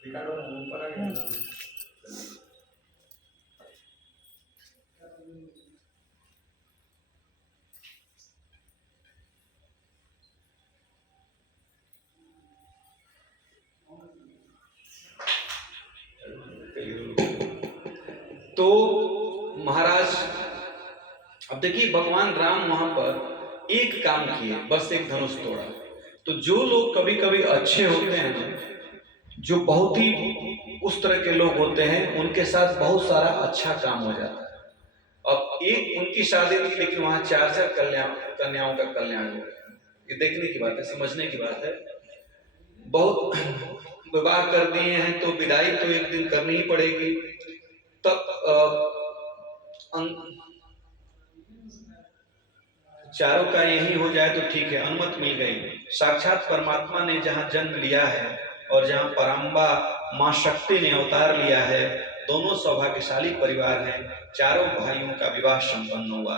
तो महाराज अब देखिए भगवान राम वहां पर एक काम किए, बस एक धनुष तोड़ा। तो जो लोग कभी कभी अच्छे होते हैं ना, जो बहुत ही उस तरह के लोग होते हैं, उनके साथ बहुत सारा अच्छा काम हो जाता है। अब एक उनकी शादी थी, लेकिन वहां चार चार कन्याओं का कल्याण हो गया। ये देखने की बात है, समझने की बात है। बहुत विवाह कर दिए हैं तो विदाई तो एक दिन करनी ही पड़ेगी। तब चारों का यही हो जाए तो ठीक है, अनुमति मिल गई। साक्षात परमात्मा ने जहां जन्म लिया है और जहां पराम्बा मां शक्ति ने अवतार लिया है, दोनों सौभाग्यशाली परिवार हैं। चारों भाइयों का विवाह संपन्न हुआ।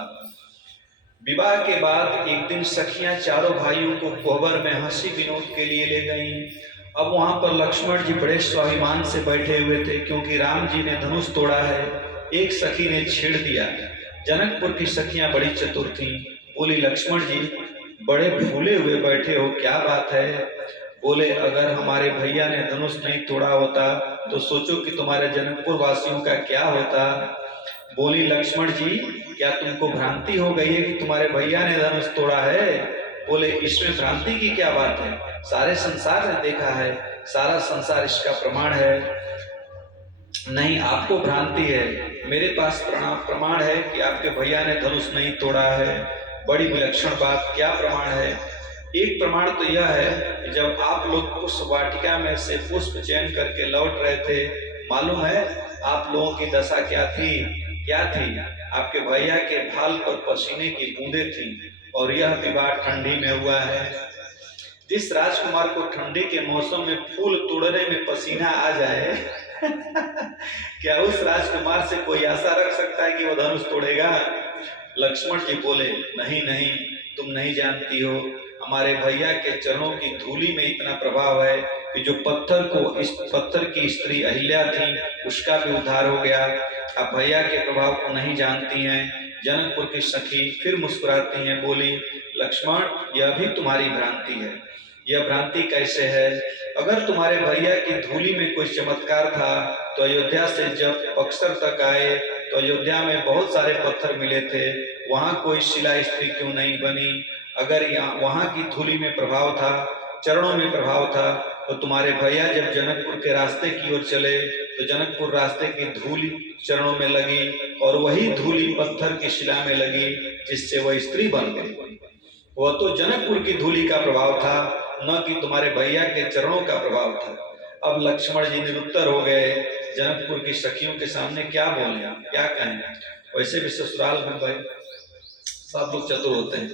विवाह के बाद एक दिन सखियां चारों भाइयों को कोहबर में हंसी विनोद के लिए ले गईं। अब वहां पर लक्ष्मण जी बड़े स्वाभिमान से बैठे हुए थे, क्योंकि राम जी ने धनुष तोड़ा है। एक सखी ने छेड़ दिया। जनकपुर की सखियां बड़ी चतुर थीं। बोली, लक्ष्मण जी बड़े भूले हुए बैठे हो, क्या बात है? बोले, अगर हमारे भैया ने धनुष नहीं तोड़ा होता तो सोचो कि तुम्हारे जनकपुर वासियों का क्या होता। बोली, लक्ष्मण जी क्या तुमको भ्रांति हो गई है कि तुम्हारे भैया ने धनुष तोड़ा है? बोले, इसमें भ्रांति की क्या बात है, सारे संसार ने देखा है, सारा संसार इसका प्रमाण है। नहीं, आपको भ्रांति है, मेरे पास प्रमाण है कि आपके भैया ने धनुष नहीं तोड़ा है। बड़ी विलक्षण बात, क्या प्रमाण है? एक प्रमाण तो यह है कि जब आप लोग पुष्प वाटिका में से पुष्प चयन करके लौट रहे थे, मालूम है आप लोगों की दशा क्या थी? क्या थी? आपके भैया के भाल पर पसीने की बूंदें थी, और यह विवाह ठंडी में हुआ है। जिस राजकुमार को ठंडी के मौसम में फूल तोड़ने में पसीना आ जाए क्या उस राजकुमार से कोई आशा रख सकता है कि वह धनुष तोड़ेगा? लक्ष्मण जी बोले, नहीं नहीं, तुम नहीं जानती हो, हमारे भैया के चरणों की धूली में इतना प्रभाव है कि जो पत्थर को, इस पत्थर की स्त्री अहिल्या थी, उसका भी उद्धार हो गया। आप भैया के प्रभाव को नहीं जानती हैं। जनकपुर की सखी फिर मुस्कुराती हैं, बोली, लक्ष्मण यह भी तुम्हारी भ्रांति है। यह भ्रांति कैसे है? अगर तुम्हारे भैया की धूली में कोई चमत्कार था तो अयोध्या से जब बक्सर तक आए तो अयोध्या में बहुत सारे पत्थर मिले थे, वहां कोई शिला स्त्री क्यों नहीं बनी? अगर यहाँ वहां की धूली में प्रभाव था, चरणों में प्रभाव था, तो तुम्हारे भैया जब जनकपुर के रास्ते की ओर चले तो जनकपुर रास्ते की धूली चरणों में लगी, और वही धूली पत्थर की शिला में लगी, जिससे वह स्त्री बन गई। वह तो जनकपुर की धूली का प्रभाव था, न कि तुम्हारे भैया के चरणों का प्रभाव था। अब लक्ष्मण जी निरुत्तर हो गए। जनकपुर की सखियों के सामने क्या बोले, क्या कहें? वैसे भी ससुराल में भाई सब लोग चतुर होते हैं।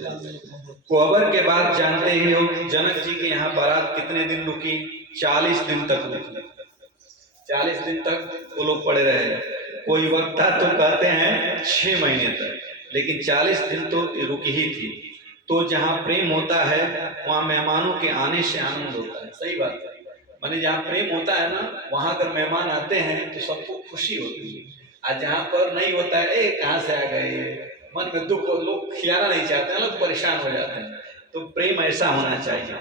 कोहबर के बाद जानते ही हो जनक जी के यहाँ बारात कितने दिन रुकी? 40 दिन तक रुकी। 40 दिन तक वो लोग पड़े रहे। कोई वक्ता तो कहते हैं 6 महीने तक, लेकिन 40 दिन तो रुकी ही थी। तो जहाँ प्रेम होता है वहाँ मेहमानों के आने से आनंद होता है। सही बात है, माने जहाँ प्रेम होता है ना, वहाँ अगर मेहमान आते हैं तो सबको खुशी होती है। और जहाँ पर नहीं होता है, ए कहाँ से आ गए, मन में दुख, लोग खिलाना नहीं चाहते हैं, लोग परेशान हो जाते हैं। तो प्रेम ऐसा होना चाहिए।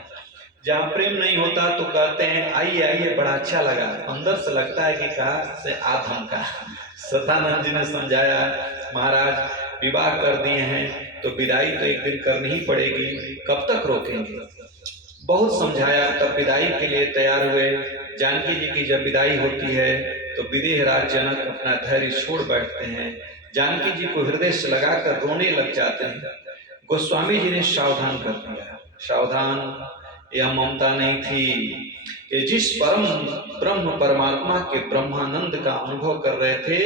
जहाँ प्रेम नहीं होता तो कहते हैं आइए आइए, बड़ा अच्छा लगा, अंदर से लगता है कि कहाँ से आधम का। सदानंद जी ने समझाया, महाराज विवाह कर दिए हैं तो विदाई तो एक दिन करनी ही पड़ेगी, कब तक रोकेंगे? बहुत समझाया, तब विदाई के लिए तैयार हुए। जानकी जी की जब विदाई होती है तो विदेहराज जनक अपना धैर्य छोड़ बैठते हैं। जानकी जी को हृदय से लगाकर रोने लग जाते हैं। गोस्वामी जी ने सावधान कर दिया, सावधान, यह ममता नहीं थी। ये जिस परम ब्रह्म परमात्मा के ब्रह्मानंद का अनुभव कर रहे थे,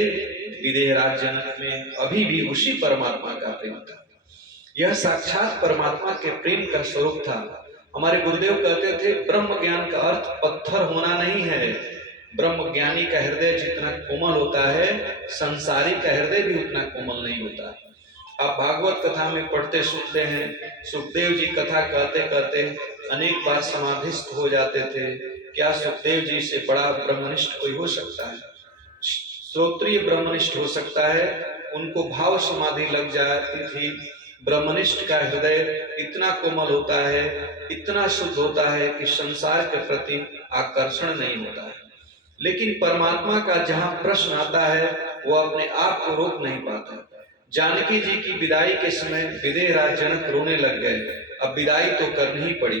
विदेहराज जनक में अभी भी उसी परमात्मा का प्रेम था। यह साक्षात परमात्मा के प्रेम का स्वरूप था। हमारे गुरुदेव कहते थे, ब्रह्म ज्ञान का अर्थ पत्थर होना नहीं है। ब्रह्म ज्ञानी का हृदय जितना कोमल होता है, संसारी का हृदय भी उतना कोमल नहीं होता। आप भागवत कथा में पढ़ते सुनते हैं, सुखदेव जी कथा कहते कहते अनेक बार समाधिस्थ हो जाते थे। क्या सुखदेव जी से बड़ा ब्रह्मनिष्ठ कोई हो सकता है? श्रोत्रिय ब्रह्मनिष्ठ हो सकता है, उनको भाव समाधि लग जाती थी। ब्रह्मनिष्ठ का हृदय इतना कोमल होता है, इतना शुद्ध होता है कि संसार के प्रति आकर्षण नहीं होता है। लेकिन परमात्मा का जहां प्रश्न आता है वो अपने आप को रोक नहीं पाता। जानकी जी की विदाई के समय विदेह राज जनक रोने लग गए। अब विदाई तो करनी ही पड़ी।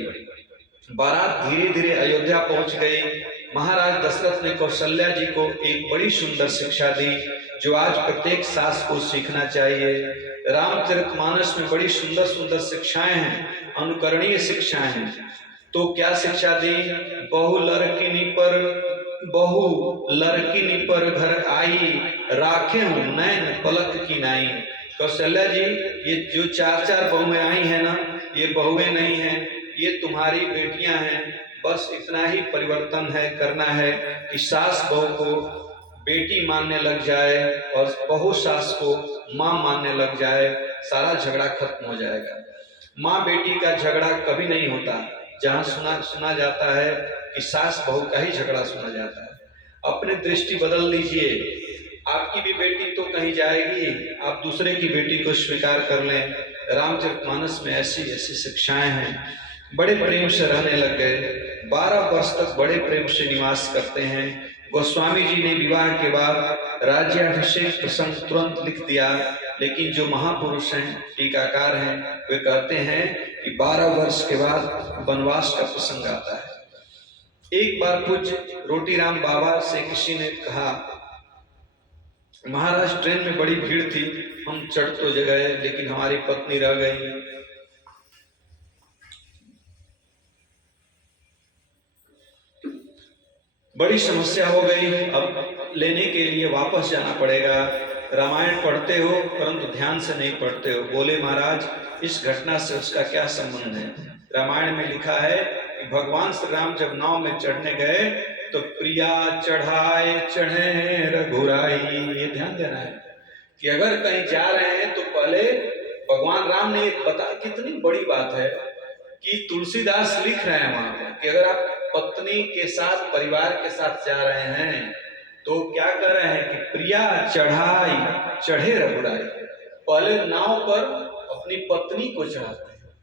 बारात धीरे धीरे अयोध्या पहुंच गई। महाराज दशरथ ने कौशल्या जी को एक बड़ी सुंदर शिक्षा दी जो आज प्रत्येक सास को सीखना चाहिए। रामचरितमानस में बड़ी सुंदर सुंदर शिक्षाएं हैं, अनुकरणीय शिक्षाएं हैं। तो क्या शिक्षा दी? बहु लड़किनी पर घर आई, राखे हूं नैन पलक की नाई। कौशल्या जी, ये जो चार चार बहुएं आई हैं ना, ये बहुएं नहीं हैं, ये तुम्हारी बेटियां हैं। बस इतना ही परिवर्तन है करना है कि सास बहू को बेटी मानने लग जाए और बहू सास को माँ मानने लग जाए, सारा झगड़ा खत्म हो जाएगा। माँ बेटी का झगड़ा कभी नहीं होता। जहाँ सुना जाता है कि सास बहू का ही झगड़ा सुना जाता है। अपनी दृष्टि बदल लीजिए। आपकी भी बेटी तो कहीं जाएगी, आप दूसरे की बेटी को स्वीकार कर लें। रामचरितमानस में ऐसी ऐसी शिक्षाएं हैं। बड़े प्रेम से रहने लग गए। 12 वर्ष तक बड़े प्रेम से निवास करते हैं। गोस्वामी जी ने विवाह के बाद राज्याभिषेक प्रसंग तुरंत लिख दिया, लेकिन जो महापुरुष हैं, टीकाकार हैं, वे कहते हैं कि 12 वर्ष के बाद वनवास का प्रसंग आता है। एक बार पूज्य रोटीराम बाबा से किसी ने कहा, महाराज ट्रेन में बड़ी भीड़ थी, हम चढ़ तो गए लेकिन हमारी पत्नी रह गई। बड़ी समस्या हो गई, अब लेने के लिए वापस जाना पड़ेगा। रामायण पढ़ते हो परंतु ध्यान से नहीं पढ़ते हो। बोले महाराज, इस घटना से उसका क्या संबंध है? रामायण में लिखा है कि भगवान श्री राम जब नाव में चढ़ने गए तो प्रिया चढ़ाए चढ़े रघुराई। ये ध्यान देना है कि अगर कहीं जा रहे हैं तो पहले भगवान राम ने एक बता, कितनी बड़ी बात है कि तुलसीदास लिख रहे हैं वहां पर कि अगर आप पत्नी के साथ परिवार के साथ जा रहे हैं तो क्या कर रहे हैं कि प्रिया चढ़ाई चढ़े रघुराई। पहले नाव पर अपनी पत्नी को चढ़ाते हैं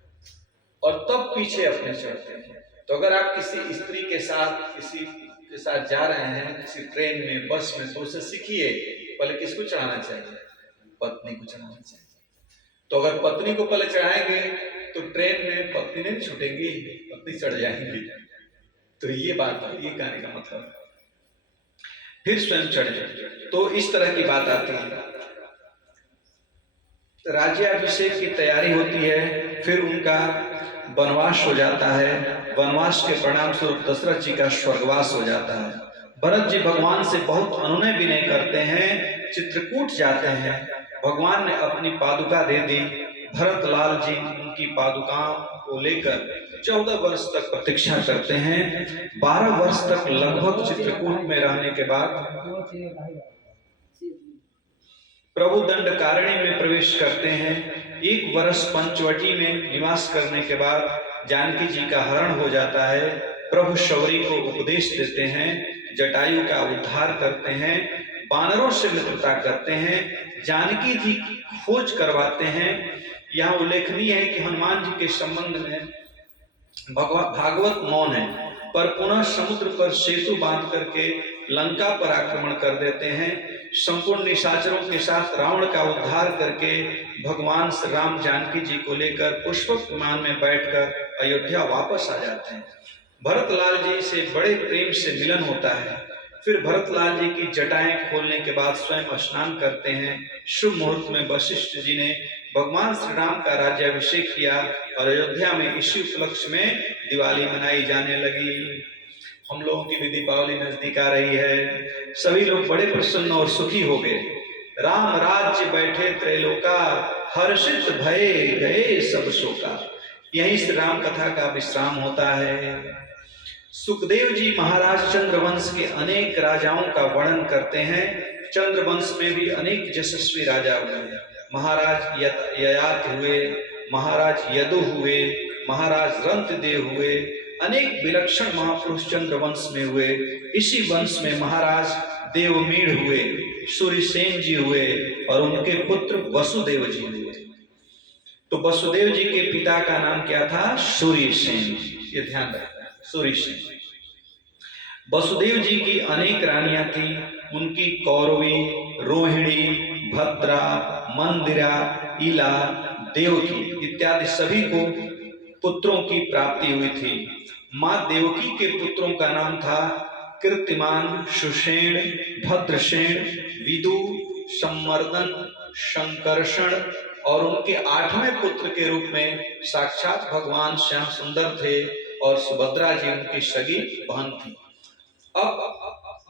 और तब पीछे अपने चढ़ते हैं। तो अगर आप किसी स्त्री के साथ किसी के साथ जा रहे हैं, किसी ट्रेन में, बस में, तो उसे सीखिए पहले किसको चढ़ाना चाहिए? पत्नी को चढ़ाना चाहिए। तो अगर पत्नी को पहले चढ़ाएंगे तो ट्रेन में पत्नी नहीं छूटेंगी, पत्नी चढ़ जाएंगी। तो ये बात है, ये कहने का मतलब। फिर स्वयं चढ़े, तो इस तरह की बात आती है। राज्याभिषेक की तैयारी होती है, फिर उनका वनवास हो जाता है। वनवास के परिणाम स्वरूप दशरथ जी का स्वर्गवास हो जाता है। भरत जी भगवान से बहुत अनुनय विनय करते हैं, चित्रकूट जाते हैं। भगवान ने अपनी पादुका दे दी। भरत लाल जी उनकी पादुकाओं को लेकर 14 वर्ष तक प्रतीक्षा करते हैं। 12 वर्ष तक लगभग चित्रकूट में रहने के बाद प्रभु दंडकारण्य में प्रवेश करते हैं। 1 वर्ष पंचवटी में निवास करने के बाद जानकी जी का हरण हो जाता है। प्रभु शौरी को उपदेश देते हैं, जटायु का उद्धार करते हैं, बानरों से मित्रता करते हैं, जानकी जी की खोज करवाते हैं। यहाँ उल्लेखनीय है कि हनुमान जी के संबंध में भागवत मौन है, पर पुनः समुद्र पर सेतु बांध करके लंका पर आक्रमण कर देते हैं। संपूर्ण निशाचरों के साथ रावण का उद्धार करके भगवान श्री राम जानकी जी को लेकर पुष्पक विमान में बैठकर अयोध्या वापस आ जाते हैं। भरतलाल जी से बड़े प्रेम से मिलन होता है। फिर भरतलाल जी की जटाएं खोलने के बाद स्वयं स्नान करते हैं। शुभ मुहूर्त में वशिष्ठ जी ने भगवान श्री राम का राज्याभिषेक किया और अयोध्या में इसी उपलक्ष्य में दिवाली मनाई जाने लगी। हम लोगों की भी दीपावली नजदीक आ रही है। सभी लोग बड़े प्रसन्न और सुखी हो गए। राम राज्य बैठे त्रैलोका, हर्षित भये गए सब शोका। यही श्री राम कथा का विश्राम होता है। सुखदेव जी महाराज चंद्रवंश के अनेक राजाओं का वर्णन करते हैं। चंद्रवंश में भी अनेक यशस्वी राजा हुए। महाराज ययाति हुए, महाराज यदु हुए, महाराज रंतदेव हुए अनेक विलक्षण महापुरुष चंद्रवंश में हुए। इसी वंश में महाराज देवमीढ़ हुए, सूर्यसेन जी हुए और उनके पुत्र वसुदेव जी हुए। तो वसुदेव जी के पिता का नाम क्या था? सूर्यसेन। ये ध्यान रखना, सूर्यसेन। वसुदेव जी की अनेक रानियां थी। उनकी कौरवी, रोहिणी, भद्रा, मंदिरा, इला, देवकी इत्यादि सभी को पुत्रों की प्राप्ति हुई थी। मां देवकी के पुत्रों का नाम था कीर्तिमान, सुषेण, भद्रसेन, विदु, संवर्धन, संकर्षण और उनके 8वें पुत्र के रूप में साक्षात भगवान श्याम सुंदर थे और सुभद्रा जी उनकी सगी बहन थी। अब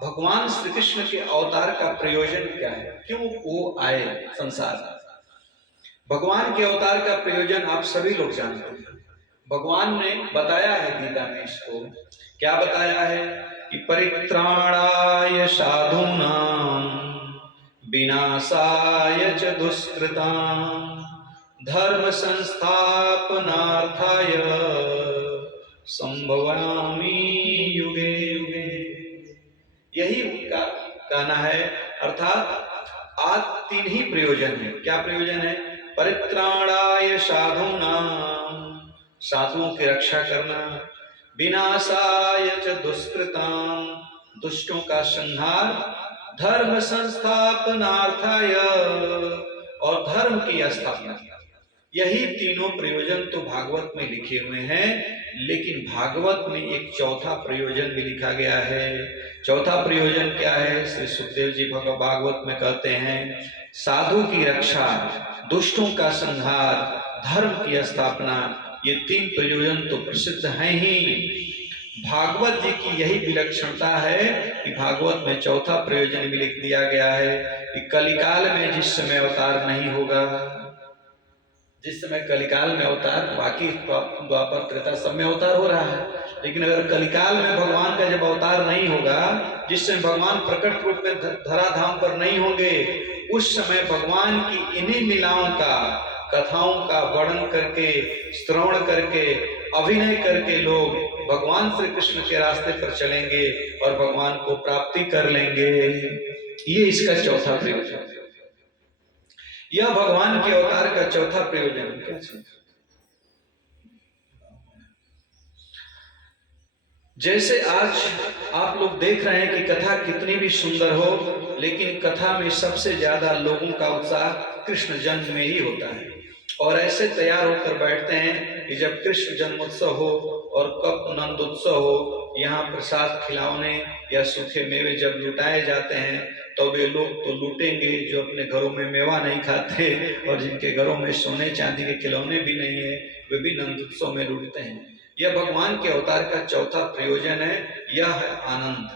भगवान श्री कृष्ण के अवतार का प्रयोजन क्या है? क्यों वो आए संसार में? भगवान के अवतार का प्रयोजन आप सभी लोग जानते हैं। भगवान ने बताया है गीता में इसको। क्या बताया है? कि परित्राणाय साधूनां विनाशाय च दुष्कृतां धर्म संस्थापनार्थाय संभवामि युगे युगे। यही उनका कहना है। अर्थात आज 3 ही प्रयोजन है। क्या प्रयोजन है? परित्राणाय साधूनां, साधुओं की रक्षा करना, विनाशाय च दुष्कृतां, दुष्टों का संहार, धर्म संस्थापनार्थाय और धर्म की स्थापना। यही तीनों प्रयोजन तो भागवत में लिखे हुए हैं, लेकिन भागवत में एक चौथा प्रयोजन भी लिखा गया है। चौथा प्रयोजन क्या है? श्री सुखदेव जी भागवत में कहते हैं, साधु की रक्षा, दुष्टों का संहार, धर्म की स्थापना। ये 3 प्रयोजन तो प्रसिद्ध हैं ही। भागवत जी की यही विलक्षणता है कि भागवत में चौथा प्रयोजन भी लिख दिया गया है कि कलिकाल में जिस समय अवतार नहीं होगा, जिस समय कलिकाल में अवतार, बाकी द्वापर त्रेता सब में अवतार हो रहा है, लेकिन अगर कलिकाल में भगवान का जब अवतार नहीं होगा, जिस समय भगवान प्रकट रूप में धराधाम पर नहीं होंगे, उस समय भगवान की इन्हीं लीलाओं का, कथाओं का वर्णन करके, श्रवण करके, अभिनय करके लोग भगवान श्री कृष्ण के रास्ते पर चलेंगे और भगवान को प्राप्ति कर लेंगे। ये इसका चौथा प्रयोजन है। यह भगवान के अवतार का चौथा प्रयोजन है। जैसे आज आप लोग देख रहे हैं कि कथा कितनी भी सुंदर हो, लेकिन कथा में सबसे ज्यादा लोगों का उत्साह कृष्ण जन्म में ही होता है। और ऐसे तैयार होकर बैठते हैं कि जब कृष्ण जन्मोत्सव हो और कब नंदोत्सव हो, यहाँ प्रसाद खिलौने या सूखे मेवे जब लुटाए जाते हैं, तो वे लोग तो लूटेंगे जो अपने घरों में मेवा नहीं खाते और जिनके घरों में सोने चांदी के खिलौने भी नहीं है, वे भी नंदोत्सव में लूटते हैं। यह भगवान के अवतार का चौथा प्रयोजन है, यह है आनंद।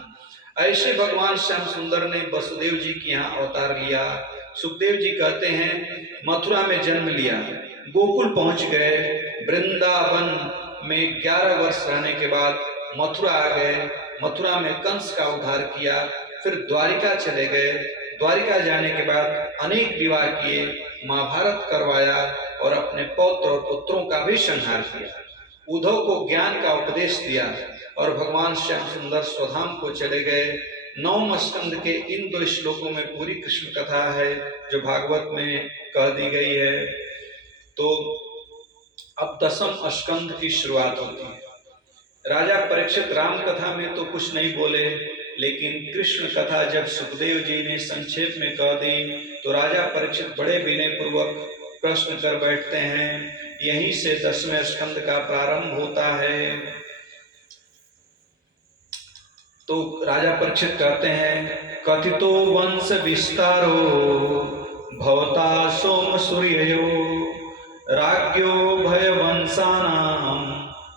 ऐसे भगवान श्याम सुंदर ने वसुदेव जी के यहाँ अवतार लिया। सुखदेव जी कहते हैं मथुरा में जन्म लिया, गोकुल पहुंच गए, वृंदावन में 11 वर्ष रहने के बाद मथुरा आ गए। मथुरा में कंस का उद्धार किया, फिर द्वारिका चले गए। द्वारिका जाने के बाद अनेक विवाह किए, महाभारत करवाया और अपने पौत्र और पुत्रों का भी संहार किया। उद्धव को ज्ञान का उपदेश दिया और भगवान श्याम सुंदर स्वधाम को चले गए। 9 स्कंद के इन 2 श्लोकों में पूरी कृष्ण कथा है जो भागवत में कह दी गई है। तो अब 10वें स्कंद की शुरुआत होती है। राजा परीक्षित राम कथा में तो कुछ नहीं बोले, लेकिन कृष्ण कथा जब सुखदेव जी ने संक्षेप में कह दी तो राजा परीक्षित बड़े विनय पूर्वक प्रश्न कर बैठते हैं। यहीं से 10वें स्कंद का प्रारंभ होता है। तो राजा परीक्षित कहते हैं, कथितो वंश विस्तारो भवता सोम सूर्यो राज्ञो भय वंशानां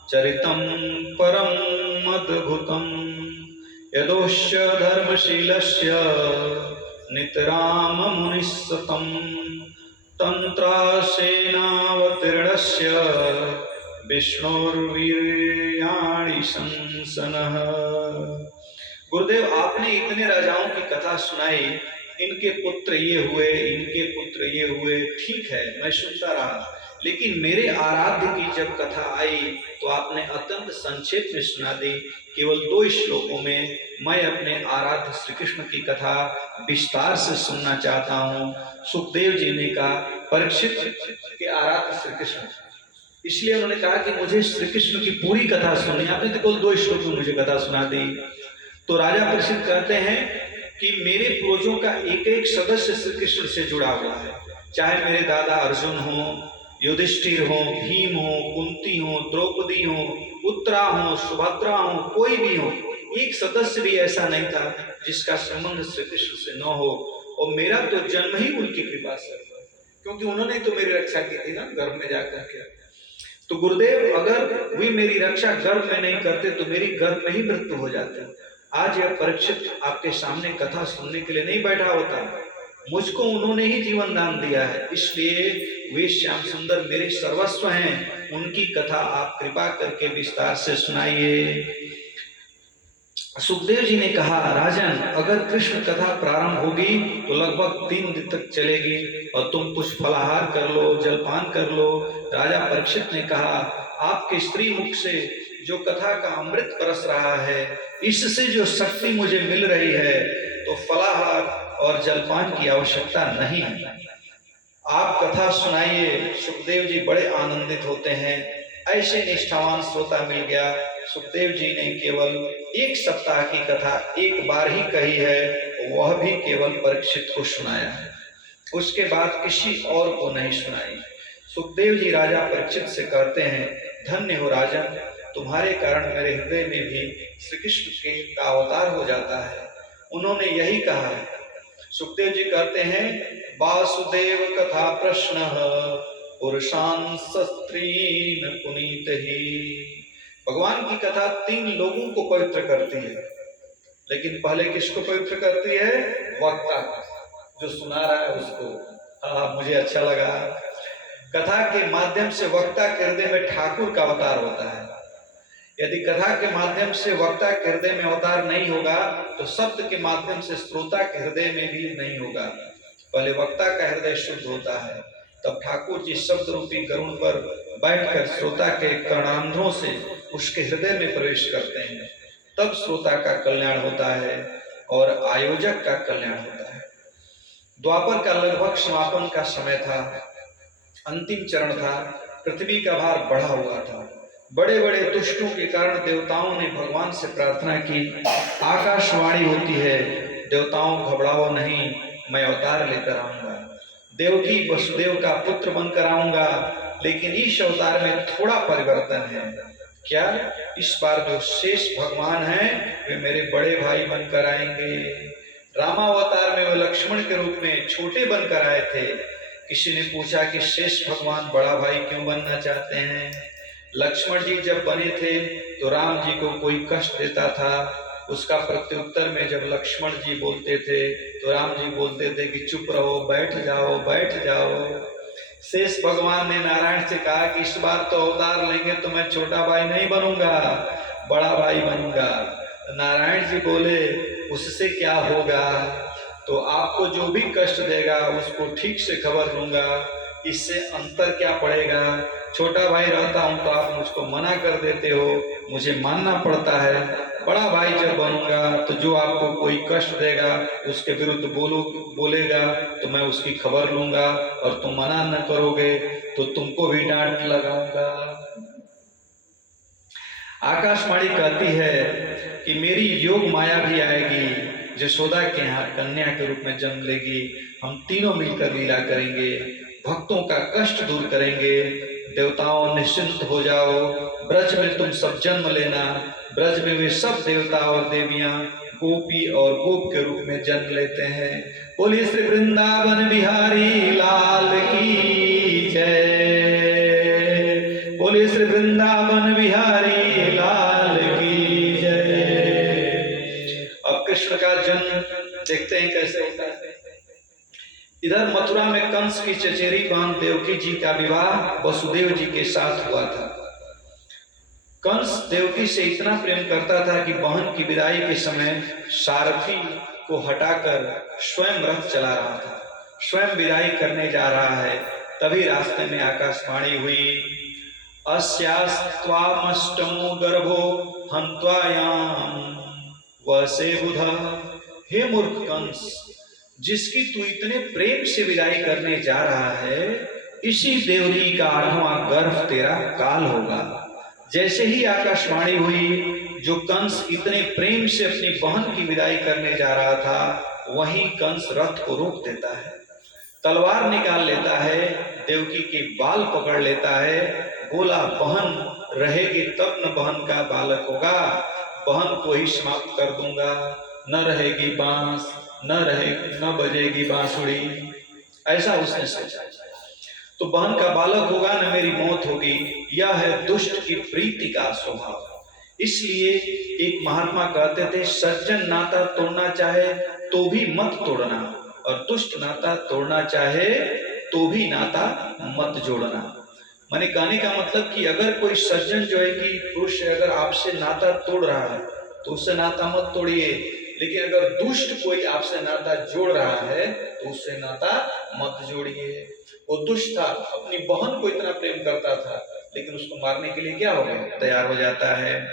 चरितं परम अद्भुतम यदोश्य धर्मशीलस्य नितराम मुनिस्सतं तंत्रासेनावतीर्णस्य विष्णुर्वीर्याणि संसनः। गुरुदेव, आपने इतने राजाओं की कथा सुनाई, इनके पुत्र ये हुए, इनके पुत्र ये हुए, ठीक है, मैं सुनता रहा, लेकिन मेरे आराध्य की जब कथा आई तो आपने अत्यंत संक्षेप में सुना दी, केवल 2 श्लोकों में। मैं अपने आराध्य श्री कृष्ण की कथा विस्तार से सुनना चाहता हूँ। सुखदेव जी ने कहा, परीक्षित के आराध्य श्री कृष्ण, इसलिए उन्होंने कहा कि मुझे श्री कृष्ण की पूरी कथा सुननी। आपने तो केवल 2 श्लोक में मुझे कथा सुना दी। तो राजा परीक्षित कहते हैं कि मेरे पूर्वजों का एक एक सदस्य श्री कृष्ण से जुड़ा हुआ है, चाहे मेरे दादा अर्जुन हो, युधिष्ठिर हो, भीम हो, कुंती हो, द्रौपदी हो, उत्तरा हो, सुभद्रा हो, कोई भी हो, एक सदस्य भी ऐसा नहीं था जिसका संबंध श्री कृष्ण से न हो। और मेरा तो जन्म ही उनकी कृपा से, क्योंकि उन्होंने तो मेरी रक्षा की थी ना गर्भ में जाकर के। तो गुरुदेव अगर वे मेरी रक्षा गर्भ में नहीं करते तो मेरी गर्भ में ही मृत्यु हो जाती। आज यह परीक्षित आपके सामने कथा सुनने के लिए नहीं बैठा होता, मुझको उन्होंने ही जीवन दान दिया है, इसलिए वे श्याम सुंदर मेरे सर्वस्व हैं। उनकी कथा आप कृपा करके विस्तार से सुनाइए। सुखदेव जी ने कहा, राजन अगर कृष्ण कथा प्रारंभ होगी तो लगभग 3 दिन तक चलेगी और तुम कुछ फलाहार कर लो, जलपान कर लो। राजा परीक्षित ने कहा, आपके स्त्री मुख से जो कथा का अमृत बरस रहा है, इससे जो शक्ति मुझे मिल रही है, तो फलाहार और जलपान की आवश्यकता नहीं है। आप कथा सुनाइए। सुखदेव जी बड़े आनंदित होते हैं। ऐसे निष्ठावान श्रोता मिल गया। सुखदेव जी ने केवल 1 सप्ताह की कथा एक बार ही कही है, वह भी केवल परीक्षित को सुनाया है, उसके बाद किसी और को नहीं सुनाई। सुखदेव जी राजा परीक्षित से कहते हैं, धन्य हो राजन, तुम्हारे कारण मेरे हृदय में भी श्री कृष्ण के का अवतार हो जाता है। उन्होंने यही कहा है। सुखदेव जी कहते हैं, वासुदेव कथा प्रश्न पुरुषान स्त्रीन पुनीत ही। भगवान की कथा 3 लोगों को पवित्र करती है, लेकिन पहले किसको पवित्र करती है? वक्ता, जो सुना रहा है उसको। हाँ, मुझे अच्छा लगा। कथा के माध्यम से वक्ता के हृदय में ठाकुर का अवतार होता है। यदि कथा के माध्यम से वक्ता के हृदय में अवतार नहीं होगा तो शब्द के माध्यम से श्रोता के हृदय में भी नहीं होगा। पहले वक्ता का हृदय शुद्ध होता है, तब ठाकुर जी शब्द रूपी गरुड़ पर बैठकर श्रोता के कर्णांधों से उसके हृदय में प्रवेश करते हैं, तब श्रोता का कल्याण होता है और आयोजक का कल्याण होता है। द्वापर का लगभग समापन का समय था, अंतिम चरण था। पृथ्वी का भार बढ़ा हुआ था। बड़े बड़े दुष्टों के कारण देवताओं ने भगवान से प्रार्थना की। आकाशवाणी होती है, देवताओं घबराओ नहीं, मैं अवतार लेकर आऊंगा, देवकी वसुदेव का पुत्र बनकर आऊंगा। लेकिन इस अवतार में थोड़ा परिवर्तन है। क्या? इस बार जो शेष भगवान हैं वे मेरे बड़े भाई बनकर आएंगे। रामावतार में वे लक्ष्मण के रूप में छोटे बनकर आए थे। किसी ने पूछा कि शेष भगवान बड़ा भाई क्यों बनना चाहते हैं? लक्ष्मण जी जब बने थे तो राम जी को कोई कष्ट देता था, उसका प्रत्युत्तर में जब लक्ष्मण जी बोलते थे तो राम जी बोलते थे कि चुप रहो, बैठ जाओ, बैठ जाओ। शेष भगवान ने नारायण से कहा कि इस बार तो अवतार लेंगे तो मैं छोटा भाई नहीं बनूंगा, बड़ा भाई बनूंगा। नारायण जी बोले, उससे क्या होगा, तो आपको जो भी कष्ट देगा उसको ठीक से खबर दूंगा, इससे अंतर क्या पड़ेगा। छोटा भाई रहता हूं तो आप मुझको मना कर देते हो, मुझे मानना पड़ता है। बड़ा भाई जब बनूंगा तो जो आपको कोई कष्ट देगा उसके विरुद्ध बोलेगा तो मैं उसकी खबर लूंगा, और तुम मना न करोगे तो तुमको भी डांट लगाऊंगा। आकाशवाणी कहती है कि मेरी योग माया भी आएगी, यशोदा के यहाँ कन्या के रूप में जन्म लेगी। हम तीनों मिलकर लीला करेंगे, भक्तों का कष्ट दूर करेंगे। देवताओं निश्चिंत हो जाओ, ब्रज में तुम सब जन्म लेना। ब्रज में वे सब देवता और देवियां गोपी और गोप के रूप में जन्म लेते हैं। बोलिए श्री वृंदावन बिहारी लाल की जय। बोलिए श्री वृंदावन बिहारी लाल की जय। अब कृष्ण का जन्म देखते हैं कैसे होता है। इधर मथुरा में कंस की चचेरी बहन देवकी जी का विवाह वसुदेव जी के साथ हुआ था। कंस देवकी से इतना प्रेम करता था कि बहन की विदाई के समय सारथी को हटाकर स्वयं रथ चला रहा था, स्वयं विदाई करने जा रहा है। तभी रास्ते में आकाशवाणी हुई, अस्यास्त्वामष्टमो गर्भो हन्त्वायाम वसे बुध। हे मूर्ख कंस, जिसकी तू इतने प्रेम से विदाई करने जा रहा है, इसी देवरी का 8वां गर्भ तेरा काल होगा। जैसे ही आकाशवाणी हुई, जो कंस इतने प्रेम से अपनी बहन की विदाई करने जा रहा था, वहीं कंस रथ को रोक देता है, तलवार निकाल लेता है, देवकी के बाल पकड़ लेता है, बोला बहन रहेगी तब न बहन का बालक होगा, बहन को ही समाप्त कर दूंगा, न रहेगी बांस, न बजेगी बांसुरी। ऐसा उसने सोचा, तो बहन का बालक होगा, न मेरी मौत होगी। यह है दुष्ट की प्रीति का स्वभाव। इसलिए एक महात्मा कहते थे, सज्जन नाता तोड़ना चाहे तो भी मत तोड़ना, और दुष्ट नाता तोड़ना चाहे तो भी नाता मत जोड़ना। माने कहने का मतलब कि अगर कोई सज्जन जो है कि पुरुष अगर आपसे नाता तोड़ रहा है तो उससे नाता मत तोड़िए, लेकिन अगर दुष्ट कोई आपसे नाता जोड़ रहा है तो उससे नाता मत जोड़िए। वो दुष्ट था, अपनी बहन को इतना प्रेम करता था, लेकिन उसको मारने के लिए क्या हो गया, तैयार हो जाता है,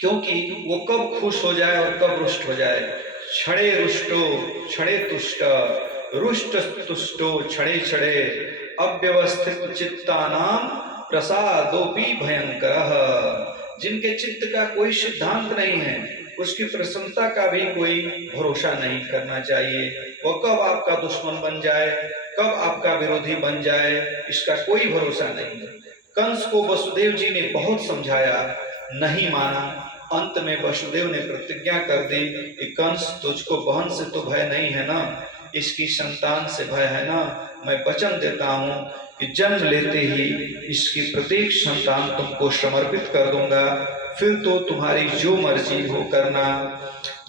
क्योंकि वो कब खुश हो जाए और कब रुष्ट हो जाए। क्षणे रुष्टो क्षणे तुष्ट, रुष्ट तुष्टो क्षणे क्षणे, अव्यवस्थित चित्तानाम प्रसादोपि भयंकर। जिनके चित्त का कोई सिद्धांत नहीं है, उसकी प्रसन्नता का भी कोई भरोसा नहीं करना चाहिए। वो कब आपका दुश्मन बन जाए, कब आपका विरोधी बन जाए, इसका कोई भरोसा नहीं है। कंस को वसुदेव जी ने बहुत समझाया, नहीं माना। अंत में वसुदेव ने प्रतिज्ञा कर दी कि कंस, तुझको बहन से तो भय नहीं है ना, इसकी संतान से भय है ना। मैं वचन देता हूँ कि जन्म लेते ही इसकी प्रत्येक संतान तुमको समर्पित कर दूंगा, फिर तो तुम्हारी जो मर्जी हो करना।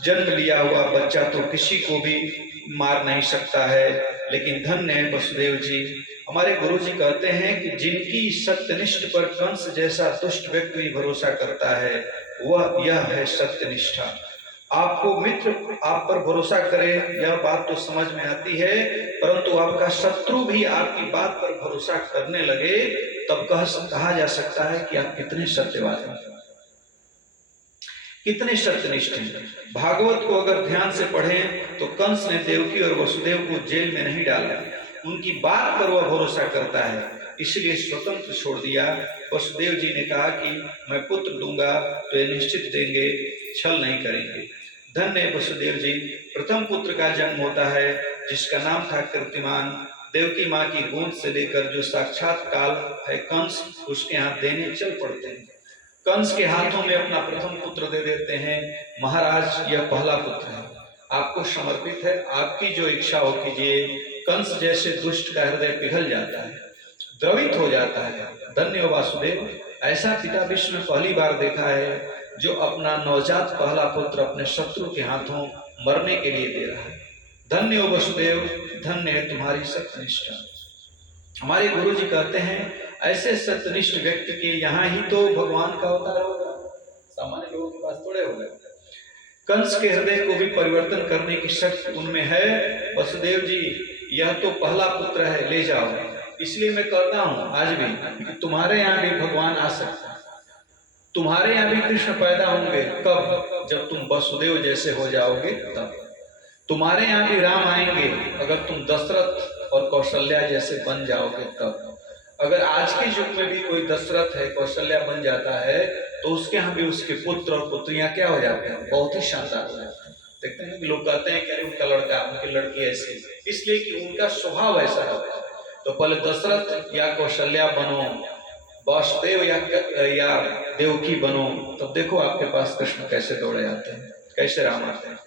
जन्म लिया हुआ बच्चा तो किसी को भी मार नहीं सकता है, लेकिन धन्य है वसुदेव जी। हमारे गुरु जी कहते हैं कि जिनकी सत्यनिष्ठ पर कंस जैसा दुष्ट व्यक्ति भी भरोसा करता है, वह यह है सत्यनिष्ठा। आपको मित्र आप पर भरोसा करे, यह बात तो समझ में आती है, परंतु आपका शत्रु भी आपकी बात पर भरोसा करने लगे, तब कहा जा सकता है कि आप कितने सत्यवादी हैं, कितने सत्यनिष्ठ हैं। भागवत को अगर ध्यान से पढ़ें तो कंस ने देवकी और वसुदेव को जेल में नहीं डाला, उनकी बात पर वह भरोसा करता है, इसलिए स्वतंत्र छोड़ दिया। वसुदेव जी ने कहा कि मैं पुत्र दूंगा तो ये निश्चित देंगे, छल नहीं करेंगे। धन्य वसुदेव जी। प्रथम पुत्र का जन्म होता है जिसका नाम था कीर्तिमान। देवकी माँ की गोद से लेकर जो साक्षात काल है कंस, उसके यहाँ देने चल पड़ते हैं। कंस के हाथों में अपना प्रथम पुत्र दे देते हैं, महाराज यह पहला पुत्र है, आपको समर्पित है, आपकी जो इच्छा हो कीजिए। कंस जैसे दुष्ट का हृदय पिघल जाता है, द्रवित हो जाता है। धन्य वासुदेव। ऐसा पिता विश्व में पहली बार देखा है जो अपना नवजात पहला पुत्र अपने शत्रु के हाथों मरने के लिए दे रहा है। धन्य वसुदेव, धन्य है तुम्हारी सत्यनिष्ठा। हमारे गुरु जी कहते हैं ऐसे सत्यनिष्ठ व्यक्ति के यहाँ ही तो भगवान का अवतार होगा, सामान्य लोगों के पास थोड़े होगा। कंस के हृदय को भी परिवर्तन करने की शक्ति उनमें है। वसुदेव जी यह तो पहला पुत्र है, ले जाओ। इसलिए मैं कहता हूँ आज भी कि तुम्हारे यहाँ भी भगवान आ सकता है, तुम्हारे यहाँ भी कृष्ण पैदा होंगे। कब? जब तुम वसुदेव जैसे हो जाओगे तब। तुम्हारे यहाँ भी राम आएंगे अगर तुम दशरथ और कौशल्या जैसे बन जाओगे तब। अगर आज के युग में भी कोई दशरथ है, कौशल्या बन जाता है, तो उसके यहाँ भी उसके पुत्र और पुत्रियां क्या हो जाते हैं, बहुत ही शानदार हो जाते हैं। देखते हैं कि लोग कहते हैं कि उनका लड़का, उनकी लड़की ऐसी, इसलिए कि उनका स्वभाव ऐसा है। तो पहले दशरथ या कौशल्या बनो, वासुदेव या देवकी बनो, तब देखो आपके पास कृष्ण कैसे दौड़े आते हैं, कैसे राम आते हैं।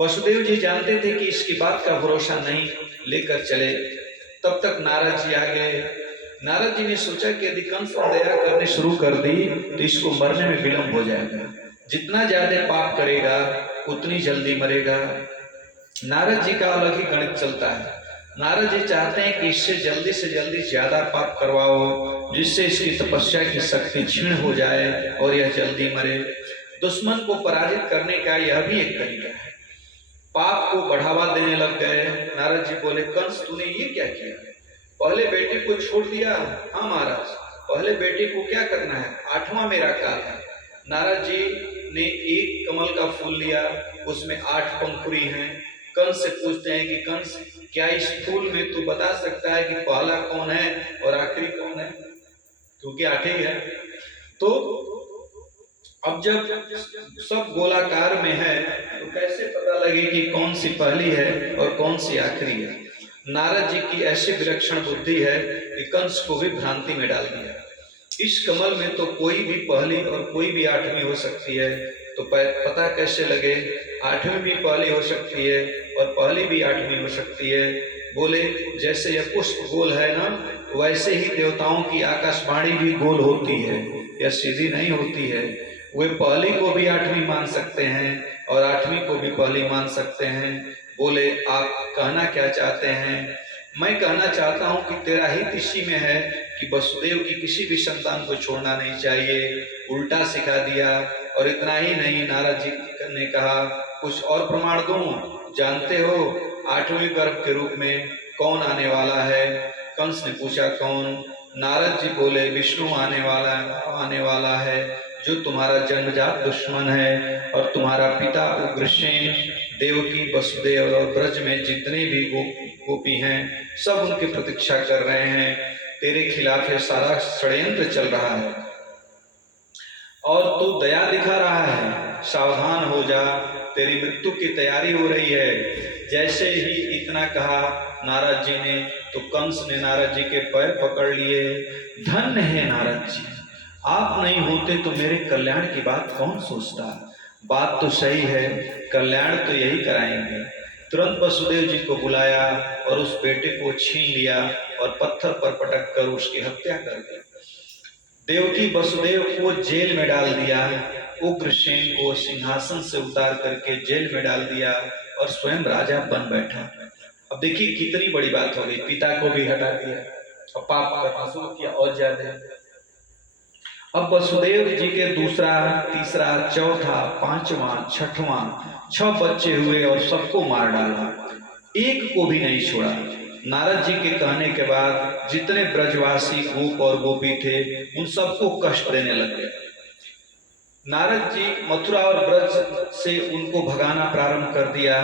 वसुदेव जी जानते थे कि इसकी बात का भरोसा नहीं, लेकर चले। तब तक नारद जी आ गए। नारद जी ने सोचा कि यदि कंस पर दया करने शुरू कर दी तो इसको मरने में विलंब हो जाएगा, जितना ज्यादा पाप करेगा उतनी जल्दी मरेगा। नारद जी का अलग ही गणित चलता है। नारद जी चाहते हैं कि इससे जल्दी से जल्दी ज्यादा पाप करवाओ, जिससे इसकी तपस्या की शक्ति क्षीण हो जाए और यह जल्दी मरे। दुश्मन को पराजित करने का यह भी एक तरीका है। पाप को बढ़ावा देने लग गए। नारद जी बोले, कंस तूने ये क्या किया? पहले बेटे को छोड़ दिया। हाँ महाराज, पहले बेटे को क्या करना है, 8वां मेरा काल है। नारद जी ने एक कमल का फूल लिया, उसमें 8 पंखुड़ी हैं। कंस से पूछते हैं कि कंस, क्या इस फूल में तू बता सकता है कि पहला कौन है और आखिरी कौन है? क्योंकि 8 ही है। तो अब जब सब गोलाकार में है तो कैसे पता लगे कि कौन सी पहली है और कौन सी आखिरी है? नारद जी की ऐसी विलक्षण बुद्धि है कि कंस को भी भ्रांति में डाल दिया। इस कमल में तो कोई भी पहली और कोई भी 8वीं हो सकती है, तो पता कैसे लगे 8वीं भी पहली हो सकती है और पहली भी 8वीं हो सकती है? बोले, जैसे यह पुष्प गोल है ना, वैसे ही देवताओं की आकाशवाणी भी गोल होती है, यह सीधी नहीं होती है। वे पहली को भी 8वीं मान सकते हैं और 8वीं को भी पहली मान सकते हैं। बोले, आप कहना क्या चाहते हैं? मैं कहना चाहता हूं कि तेरा हित इसी में है कि वसुदेव की किसी भी संतान को छोड़ना नहीं चाहिए। उल्टा सिखा दिया। और इतना ही नहीं, नारद जी ने कहा, कुछ और प्रमाण दूं? जानते हो 8वें गर्भ के रूप में कौन आने वाला है? कंस ने पूछा, कौन? नारद जी बोले, विष्णु आने वाला है, जो तुम्हारा जन्मजात दुश्मन है। और तुम्हारा पिता उग्रसेन, देवकी, वसुदेव और ब्रज में जितने भी गोपी हैं, सब उनकी प्रतीक्षा कर रहे हैं। तेरे खिलाफ ये सारा षड्यंत्र चल रहा है और तू दया दिखा रहा है। सावधान हो जा, तेरी मृत्यु की तैयारी हो रही है। जैसे ही इतना कहा नारद जी ने, तो कंस ने नारद जी के पैर पकड़ लिए। धन्य है नारद जी, आप नहीं होते तो मेरे कल्याण की बात कौन सोचता? बात तो सही है, कल्याण तो यही कराएंगे। तुरंत वसुदेव जी को बुलाया और उस बेटे को छीन लिया और पत्थर पर पटक कर उसकी हत्या कर दी। देवकी वसुदेव को जेल में डाल दिया। उग्रसेन को सिंहासन से उतार करके जेल में डाल दिया और स्वयं राजा बन बैठा। अब देखिए कितनी बड़ी बात हो गई, पिता को भी हटा दिया और पाप करना शुरू किया और ज्यादा। अब वसुदेव जी के दूसरा, तीसरा, चौथा, 5वां, 6वां 6 बच्चे हुए और सबको मार डाला, एक को भी नहीं छोड़ा। नारद जी के कहने के बाद जितने ब्रजवासी गोप और गोपी थे उन सबको कष्ट देने लगे। नारद जी मथुरा और ब्रज से उनको भगाना प्रारंभ कर दिया।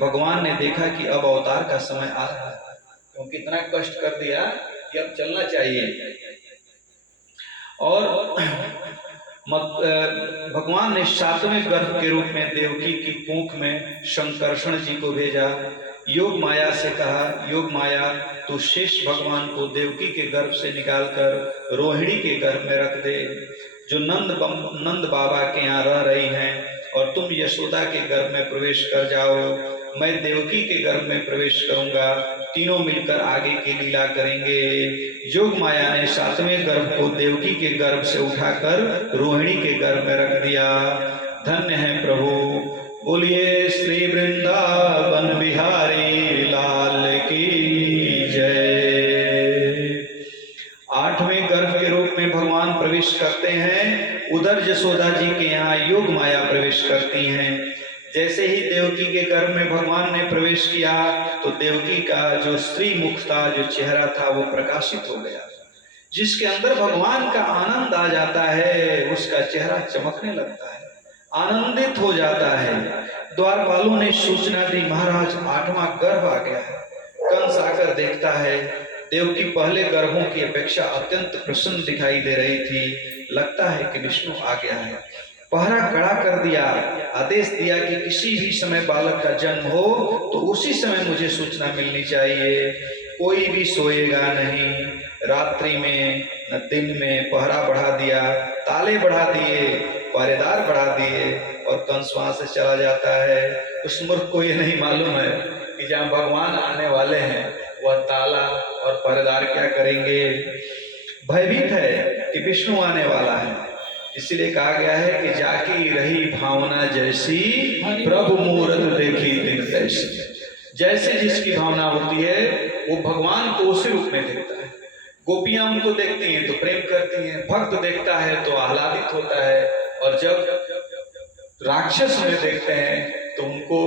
भगवान ने देखा कि अब अवतार का समय आ रहा है, क्योंकि इतना कष्ट कर दिया कि अब चलना चाहिए। और भगवान ने 7वें गर्भ के रूप में देवकी की कोख में शंकर्षण जी को भेजा। योग माया से कहा, योग माया तू शेष भगवान को देवकी के गर्भ से निकालकर रोहिणी के गर्भ में रख दे, जो नंद बाबा के यहाँ रह रही हैं, और तुम यशोदा के गर्भ में प्रवेश कर जाओ। मैं देवकी के गर्भ में प्रवेश करूंगा, तीनों मिलकर आगे की लीला करेंगे। योग माया ने 7वें गर्भ को देवकी के गर्भ से उठाकर रोहिणी के गर्भ में रख दिया। धन्य है प्रभु, बोलिए श्री वृंदावन बिहारी लाल की जय। 8वें गर्भ के रूप में भगवान प्रवेश करते हैं। उधर यशोदा जी के यहाँ योग माया प्रवेश करती हैं। जैसे ही देवकी के गर्भ में भगवान ने प्रवेश किया तो देवकी का जो स्त्री मुख था, जो चेहरा था, वो प्रकाशित हो गया। जिसके अंदर भगवान का आनंद आ जाता है उसका चेहरा चमकने लगता है, आनंदित हो जाता है। द्वारपालों ने सूचना दी, महाराज 8वां गर्भ आ गया है। कंस आकर देखता है, देवकी पहले गर्भों की अपेक्षा अत्यंत प्रसन्न दिखाई दे रही थी। लगता है कि विष्णु आ गया है। पहरा कड़ा कर दिया, आदेश दिया कि किसी भी समय बालक का जन्म हो तो उसी समय मुझे सूचना मिलनी चाहिए। कोई भी सोएगा नहीं, रात्रि में न दिन में पहरा बढ़ा दिया, ताले बढ़ा दिए, पहरेदार बढ़ा दिए और कंस वहां से चला जाता है। उस मूर्ख को ये नहीं मालूम है कि जहाँ भगवान आने वाले हैं वह ताला और पहरेदार क्या करेंगे। भयभीत है कि विष्णु आने वाला है, इसीलिए कहा गया है कि जाकी रही भावना जैसी, प्रभु मूरत देखी दिन तैसी। जैसे जिसकी भावना होती है वो भगवान को उसी रूप में देखता है। गोपियां उनको देखती हैं तो प्रेम करती हैं, भक्त देखता है तो आह्लादित होता है, और जब राक्षस उन्हें देखते हैं तो उनको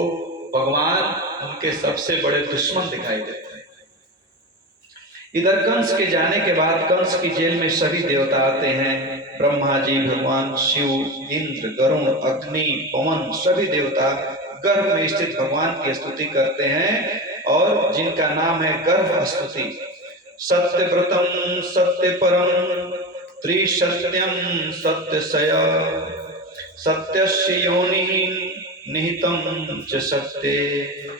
भगवान उनके सबसे बड़े दुश्मन दिखाई देते हैं। इधर कंस के जाने के बाद कंस की जेल में सभी देवता आते हैं। ब्रह्मा जी, भगवान शिव, इंद्र, गरुण, अग्नि, पवन, सभी देवता गर्भ में स्थित भगवान की स्तुति करते हैं और जिनका नाम है गर्भ स्तुति। सत्यव्रतम सत्यपरम त्रिसत्यम सत्यशय सत्यस्य योनिः निहितं च सत्ये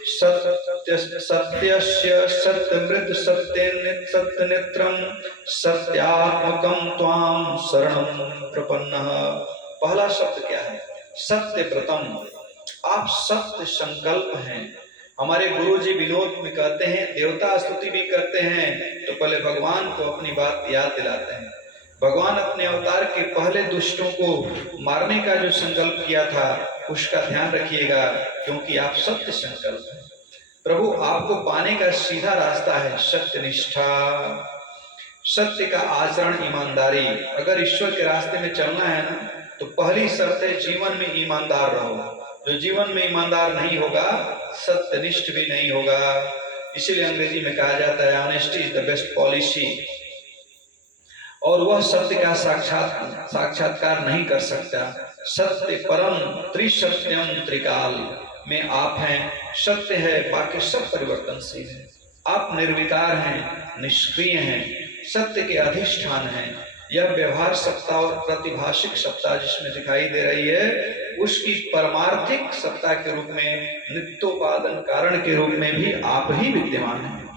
सत्यस्य सत्यमृत सत्यनेत्रं सत्यात्मकं त्वां शरणं प्रपन्नः। पहला शब्द क्या है? सत्यव्रतम। आप सत्य संकल्प हैं। हमारे गुरु जी विनोद में कहते हैं, देवता स्तुति भी करते हैं तो पहले भगवान को अपनी बात याद दिलाते हैं। भगवान अपने अवतार के पहले दुष्टों को मारने का जो संकल्प किया था उसका ध्यान रखिएगा, क्योंकि आप सत्य संकल्प हैं। प्रभु आपको पाने का सीधा रास्ता है सत्यनिष्ठा, सत्य का आचरण, ईमानदारी। अगर ईश्वर के रास्ते में चलना है ना तो पहली शर्त है जीवन में ईमानदार रहो। जो जीवन में ईमानदार नहीं होगा सत्यनिष्ठ भी नहीं होगा। इसीलिए अंग्रेजी में कहा जाता है honesty is the best policy. और वह सत्य का साक्षात्कार नहीं कर सकता। सत्य परम त्रिसत्यम त्रिकाल में आप हैं। सत्य है, बाकी सब परिवर्तनशील है। आप निर्विकार हैं, निष्क्रिय हैं, सत्य के अधिष्ठान हैं। यह व्यवहार सत्ता और प्रतिभाषिक सत्ता जिसमें दिखाई दे रही है उसकी परमार्थिक सत्ता के रूप में, नित्योपादन कारण के रूप में भी आप ही विद्यमान हैं।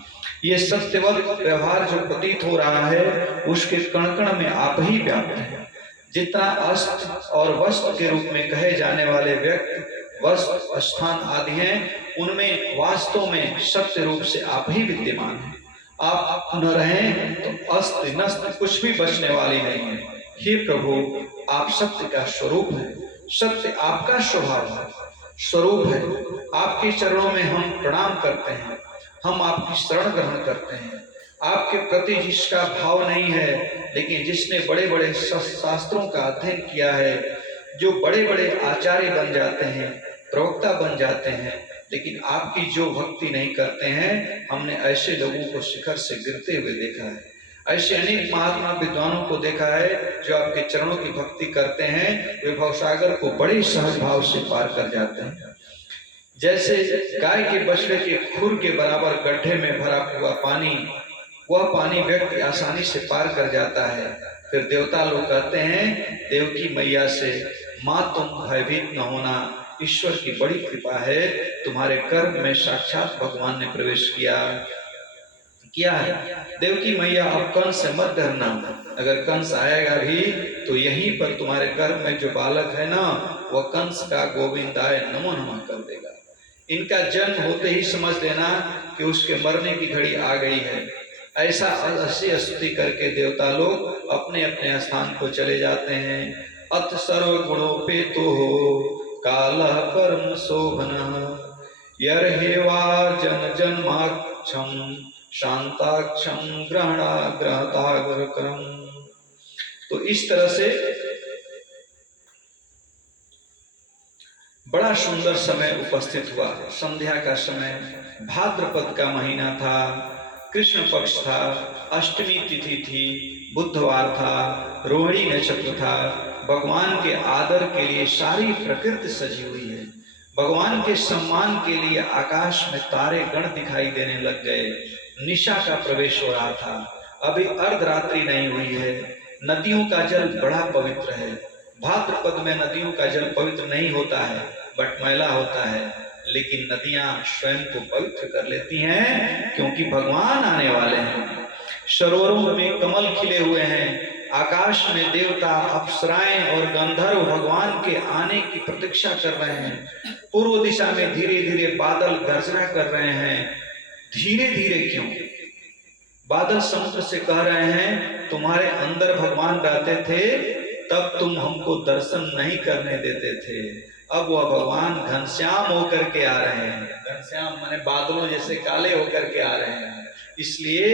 ये सत्यवत व्यवहार जो प्रतीत हो रहा है उसके कण कण में आप ही व्याप्त हैं। जितना अस्त और वस्त के रूप में कहे जाने वाले व्यक्ति, वस्त, स्थान आदि हैं, उनमें वास्तव में सत्य रूप से आप ही विद्यमान हैं। आप न रहें तो अस्त नस्त कुछ भी बचने वाली नहीं है। हे प्रभु, आप सत्य का स्वरूप है। सत्य आपका स्वभाव है, स्वरूप है। आपके चरणों में हम प्रणाम करते हैं, हम आपकी शरण ग्रहण करते हैं। आपके प्रति जिसका भाव नहीं है, लेकिन जिसने बड़े बड़े शास्त्रों का अध्ययन किया है, जो बड़े बड़े आचार्य बन जाते हैं, प्रवक्ता बन जाते हैं, लेकिन आपकी जो भक्ति नहीं करते हैं, हमने ऐसे लोगों को शिखर से गिरते हुए देखा है। ऐसे अनेक महात्मा विद्वानों को देखा है जो आपके चरणों की भक्ति करते हैं, वे भवसागर को बड़े सहज भाव से पार कर जाते हैं। जैसे गाय के बछड़े के खुर के बराबर गड्ढे में भरा हुआ पानी, वह पानी व्यक्ति आसानी से पार कर जाता है। फिर देवता लोग कहते हैं देवकी मैया से, माँ तुम भयभीत न होना, ईश्वर की बड़ी कृपा है, तुम्हारे गर्भ में साक्षात भगवान ने प्रवेश किया है। देवकी मैया अब कंस से मत डरना, अगर कंस आएगा भी तो यहीं पर तुम्हारे गर्भ में जो बालक है ना, वह कंस का गोविंदाय नमो नमः कर देगा। इनका जन्म होते ही समझ लेना कि उसके मरने की घड़ी आ गई है। ऐसा अस्य स्तुति करके देवता लोग अपने अपने स्थान को चले जाते हैं। अथ सर्व गुणोपेतो कालः परम शोभनः यर्हेवा जन जन्माक्षम शांताक्षम ग्रहणाग्रहताग्रकरम। तो इस तरह से बड़ा सुंदर समय उपस्थित हुआ। संध्या का समय, भाद्रपद का महीना था, कृष्ण पक्ष था, अष्टमी तिथि थी, बुधवार था, रोहिणी नक्षत्र था। भगवान के आदर के लिए सारी प्रकृति सजी हुई है। भगवान के सम्मान के लिए आकाश में तारे गण दिखाई देने लग गए। निशा का प्रवेश हो रहा था, अभी अर्धरात्रि नहीं हुई है। नदियों का जल बड़ा पवित्र है। भाद्रपद में नदियों का जल पवित्र नहीं होता है, बटमैला होता है, लेकिन नदियां स्वयं को पवित्र कर लेती हैं, क्योंकि भगवान आने वाले हैं। सरोवरों में कमल खिले हुए हैं। आकाश में देवता, अप्सराएं और गंधर्व भगवान के आने की प्रतीक्षा कर रहे हैं। पूर्व दिशा में धीरे धीरे बादल गर्जना कर रहे हैं। धीरे धीरे क्यों? बादल समुद्र से कह रहे हैं तुम्हारे अंदर भगवान रहते थे, तब तुम हमको दर्शन नहीं करने देते थे। अब वह भगवान घनश्याम होकर के आ रहे हैं। घनश्याम माने बादलों जैसे काले होकर के आ रहे हैं। इसलिए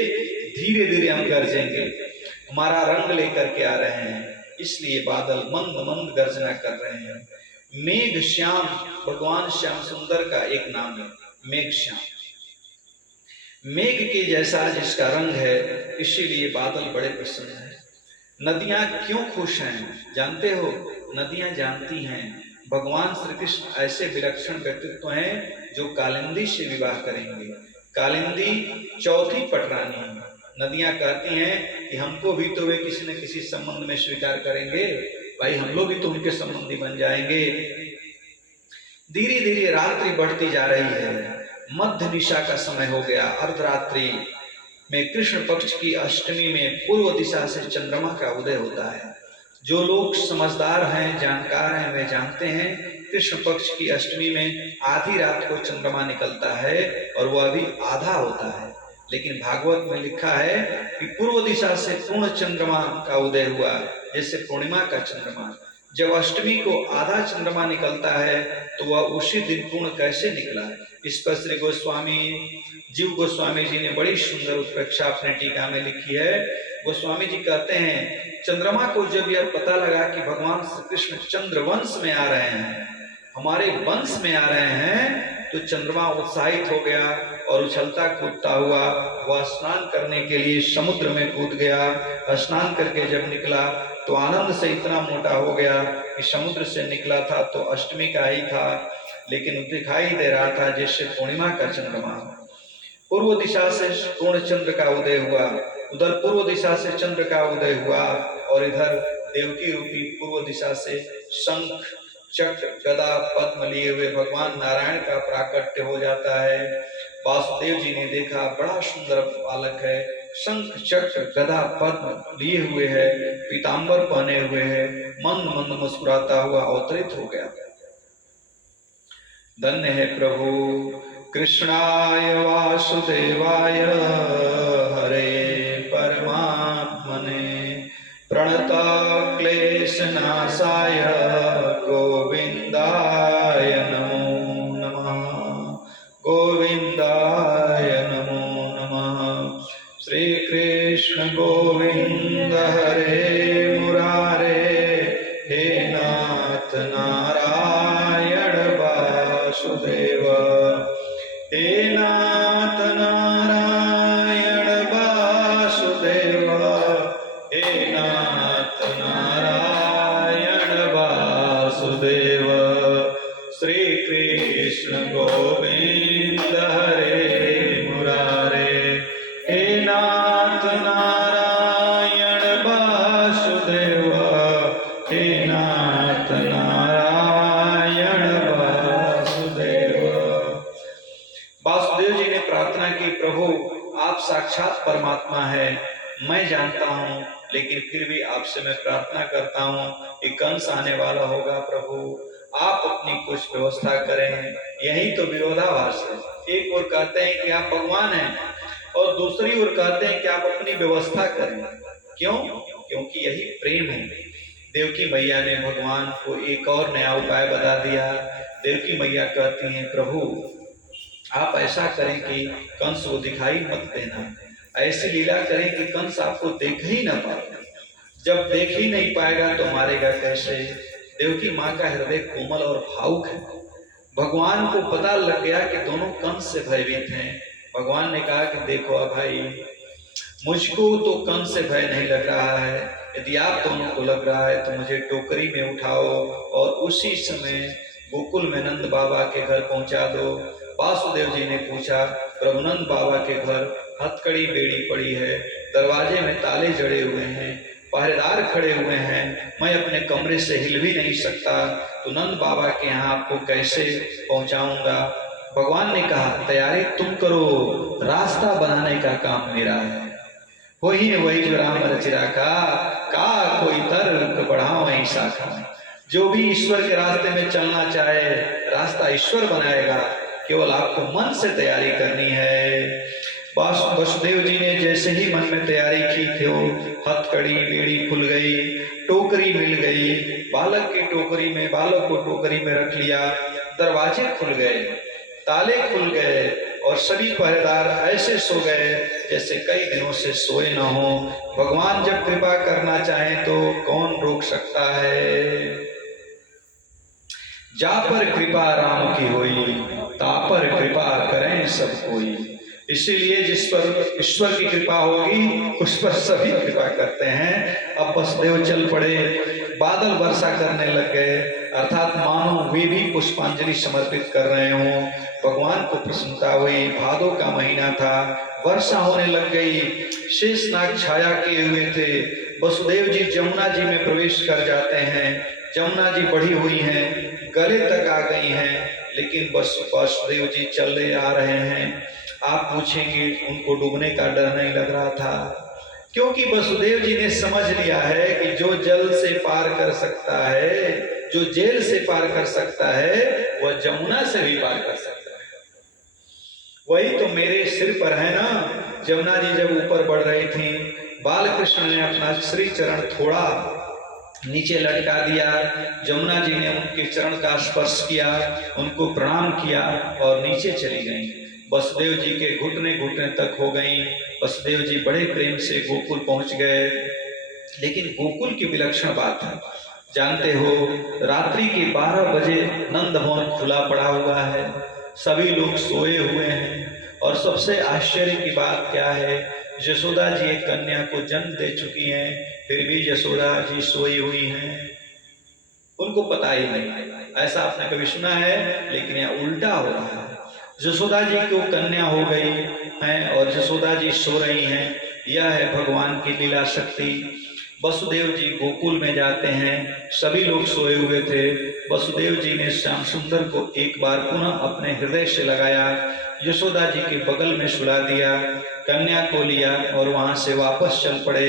धीरे धीरे हम गरजेंगे, हमारा रंग लेकर के आ रहे हैं। इसलिए बादल मंद मंद गर्जना कर रहे हैं। मेघ श्याम भगवान श्याम सुंदर का एक नाम है, मेघ श्याम। मेघ के जैसा जिसका रंग है, इसीलिए बादल बड़े प्रसन्न हैं। नदियां क्यों खुश हैं जानते हो? नदियां जानती हैं भगवान श्री कृष्ण ऐसे विलक्षण व्यक्तित्व हैं जो कालिंदी से विवाह करेंगे। कालिंदी चौथी पटरानी है। नदियां कहती हैं कि हमको भी तो वे किसी न किसी संबंध में स्वीकार करेंगे, भाई हम लोग भी तो उनके संबंधी बन जाएंगे। धीरे धीरे रात्रि बढ़ती जा रही है, मध्य निशा का समय हो गया। अर्धरात्रि में कृष्ण पक्ष की अष्टमी में पूर्व दिशा से चंद्रमा का उदय होता है। जो लोग समझदार हैं, जानकार हैं, वे जानते हैं कृष्ण पक्ष की अष्टमी में आधी रात को चंद्रमा निकलता है और वह अभी आधा होता है। लेकिन भागवत में लिखा है कि पूर्व दिशा से पूर्ण चंद्रमा का उदय हुआ, जैसे पूर्णिमा का चंद्रमा। जब अष्टमी को आधा चंद्रमा निकलता है तो वह उसी दिन पूर्ण कैसे निकला? इस पर श्री गोस्वामी जीव गोस्वामी जी ने बड़ी सुंदर उत्प्रेक्षा अपने टीका में लिखी है। गोस्वामी जी कहते हैं, चंद्रमा को जब यह पता लगा कि भगवान श्री कृष्ण चंद्र वंश में आ रहे हैं, हमारे वंश में आ रहे हैं, तो चंद्रमा उत्साहित हो गया और उछलता कूदता हुआ वह स्नान करने के लिए समुद्र में कूद गया। स्नान करके जब निकला तो आनंद से इतना मोटा हो गया कि समुद्र से निकला था तो अष्टमी का ही था, लेकिन दिखाई दे रहा था जैसे पूर्णिमा का चंद्रमा। पूर्व दिशा से पूर्ण चंद्र का उदय हुआ, उधर पूर्व दिशा से चंद्र का उदय हुआ और इधर देवकी रूपी पूर्व दिशा से शंख चक्र गदा पद्म लिए हुए भगवान नारायण का प्राकट्य हो जाता है। वासुदेव जी ने देखा, बड़ा सुंदर बालक है, शंख चक्र गदा पद्म लिए हुए है, पीतांबर पहने हुए है, मंद मंद मुस्कुराता हुआ अवतरित हो गया। धन्य है प्रभु कृष्णाय वासुदेवाय हरे परमात्मने प्रणता क्लेशनाशाय गोविंदाय नमो नमः, गोविंदाय नमो नमः। श्री कृष्ण गोविंद हरे मुरारे, हे नाथ नारायण वासुदेव, हे नाथ नारायण वासुदेव, हे नाथ नारायण वासुदेव। श्री कृष्ण गोविंद हरे मुरारे, हे नाथ नारायण वासुदेव, हे नाथ नारायण वासुदेव। वासुदेव जी ने प्रार्थना की, प्रभु आप साक्षात परमात्मा है, मैं जानता हूँ, लेकिन फिर भी आपसे मैं प्रार्थना करता हूँ कि कंस आने वाला होगा, प्रभु आप अपनी कुछ व्यवस्था करें। यही तो विरोधाभास है। एक ओर कहते हैं कि आप भगवान हैं और दूसरी ओर कहते हैं कि आप अपनी व्यवस्था करें। क्यों? क्योंकि यही प्रेम है। देवकी मैया ने भगवान को एक और नया उपाय बता दिया। देवकी मैया कहती हैं, प्रभु आप ऐसा करें कि कंस को दिखाई मत देना, ऐसी लीला करें कि कंस आपको देख ही ना पाए। जब देख ही नहीं पाएगा तो मारेगा कैसे? देवकी माँ का हृदय कोमल और भावुक है। भगवान को पता लग गया कि दोनों कंस से भयभीत हैं। भगवान ने कहा कि देखो भाई, मुझको तो कंस से भय नहीं लग रहा है, यदि आप दोनों को लग रहा है तो मुझे टोकरी में उठाओ और उसी समय गोकुल में नंद बाबा के घर पहुंचा दो। वासुदेव जी ने पूछा, प्रभु नंद बाबा के घर हथकड़ी बेड़ी पड़ी है, दरवाजे में ताले जड़े हुए हैं, पहरेदार खड़े हुए हैं, मैं अपने कमरे से हिल भी नहीं सकता, तो नंद बाबा के यहाँ आपको कैसे पहुंचाऊंगा? भगवान ने कहा, तैयारी तुम करो, रास्ता बनाने का काम मेरा है। वही जो राम रचिरा का कोई तर्क बढ़ाओ वही शाखा। जो भी ईश्वर के रास्ते में चलना चाहे, रास्ता ईश्वर बनाएगा, केवल आपको मन से तैयारी करनी है। वसुदेव जी ने जैसे ही मन में तैयारी की थी, हथकड़ी बेड़ी खुल गई, टोकरी मिल गई, बालक को टोकरी में रख लिया, दरवाजे खुल गए, ताले खुल गए और सभी पहरेदार ऐसे सो गए जैसे कई दिनों से सोए न हो। भगवान जब कृपा करना चाहे तो कौन रोक सकता है? जा पर कृपा राम की होई, ता पर कृपा करें सब कोई। इसीलिए जिस पर ईश्वर की कृपा होगी उस पर सभी कृपा करते हैं। अब वसुदेव चल पड़े, बादल वर्षा करने लग गए, अर्थात मानो वे भी पुष्पांजलि समर्पित कर रहे हों। भगवान को प्रसन्नता हुई। भादों का महीना था, वर्षा होने लग गई। शेषनाग छाया किए हुए थे। वसुदेव जी जमुना जी में प्रवेश कर जाते हैं। जमुना जी बढ़ी हुई हैं, गले तक आ गई हैं, लेकिन बस वसुदेव जी चले आ रहे हैं। आप पूछेंगे उनको डूबने का डर नहीं लग रहा था? क्योंकि वसुदेव जी ने समझ लिया है कि जो जल से पार कर सकता है, जो जेल से पार कर सकता है, वह जमुना से भी पार कर सकता है। वही तो मेरे सिर पर है ना। जमुना जी जब ऊपर बढ़ रही थी, बाल कृष्ण ने अपना श्री चरण थोड़ा नीचे लटका दिया। जमुना जी ने उनके चरण का स्पर्श किया, उनको प्रणाम किया और नीचे चली गईं। वसुदेव जी के घुटने घुटने तक हो गईं। वसुदेव जी बड़े प्रेम से गोकुल पहुंच गए। लेकिन गोकुल की विलक्षण बात है, जानते हो, रात्रि के 12 बजे नंद भवन खुला पड़ा हुआ है, सभी लोग सोए हुए हैं। और सबसे आश्चर्य की बात क्या है, यशोदा जी एक कन्या को जन्म दे चुकी हैं, फिर भी यशोदा जी सोई हुई हैं, उनको पता ही नहीं। ऐसा आपने कभी सुना है? लेकिन यह उल्टा हो रहा है। यशोदा जी को कन्या हो गई हैं और यशोदा जी सो रही हैं। यह है भगवान की लीला शक्ति। वसुदेव जी गोकुल में जाते हैं, सभी लोग सोए हुए थे। वसुदेव जी ने श्याम सुंदर को एक बार पुनः अपने हृदय से लगाया, यशोदा जी के बगल में सुला दिया, कन्या को लिया और वहां से वापस चल पड़े।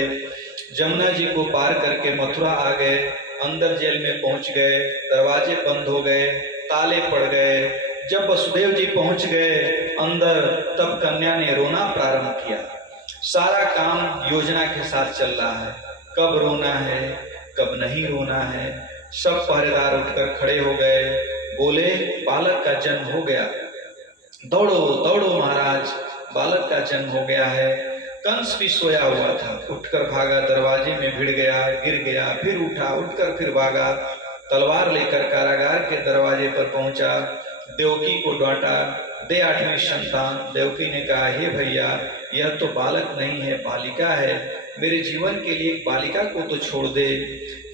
जमुना जी को पार करके मथुरा आ गए। अंदर जेल में पहुंच गए, दरवाजे बंद हो गए, ताले पड़ गए। जब वसुदेव जी पहुंच गए अंदर, तब कन्या ने रोना प्रारंभ किया। सारा काम योजना के साथ चल रहा है, कब रोना है कब नहीं रोना है। सब पहरेदार उठकर खड़े हो गए, बोले बालक का जन्म हो गया, दौड़ो दौड़ो महाराज, बालक का जन्म हो गया है। कंस भी सोया हुआ था, उठकर भागा, दरवाजे में भिड़ गया, गिर गया, फिर उठा, उठकर फिर भागा, तलवार लेकर कारागार के दरवाजे पर पहुंचा। देवकी को डांटा, दे 8वीं संतान। देवकी ने कहा, हे भैया, यह तो बालक नहीं है, बालिका है, मेरे जीवन के लिए एक बालिका को तो छोड़ दे।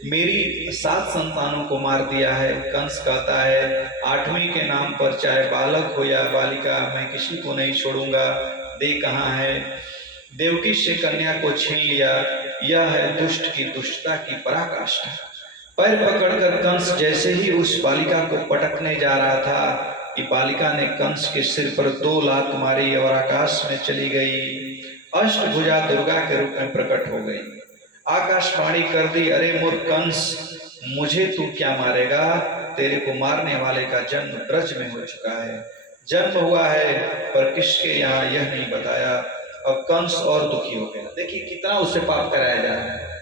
मेरी 7 संतानों को मार दिया है। कंस कहता है, 8वीं के नाम पर चाहे बालक हो या बालिका, मैं किसी को नहीं छोड़ूंगा, दे कहाँ है। देवकी से कन्या को छीन लिया। यह है दुष्ट की दुष्टता की पराकाष्ठा। पैर पकड़कर कंस जैसे ही उस बालिका को पटकने जा रहा था कि बालिका ने कंस के सिर पर 2 लात मारी और आकाश में चली गई। अष्टभुजा दुर्गा के रूप में प्रकट हो गई। आकाशवाणी कर दी, अरे मूर्ख कंस, मुझे तू क्या मारेगा, तेरे को मारने वाले का जन्म ब्रज में हो चुका है। जन्म हुआ है पर किसके यहाँ यह नहीं बताया। अब कंस और दुखी हो गया। देखिए कितना उससे पाप कराया जा रहा है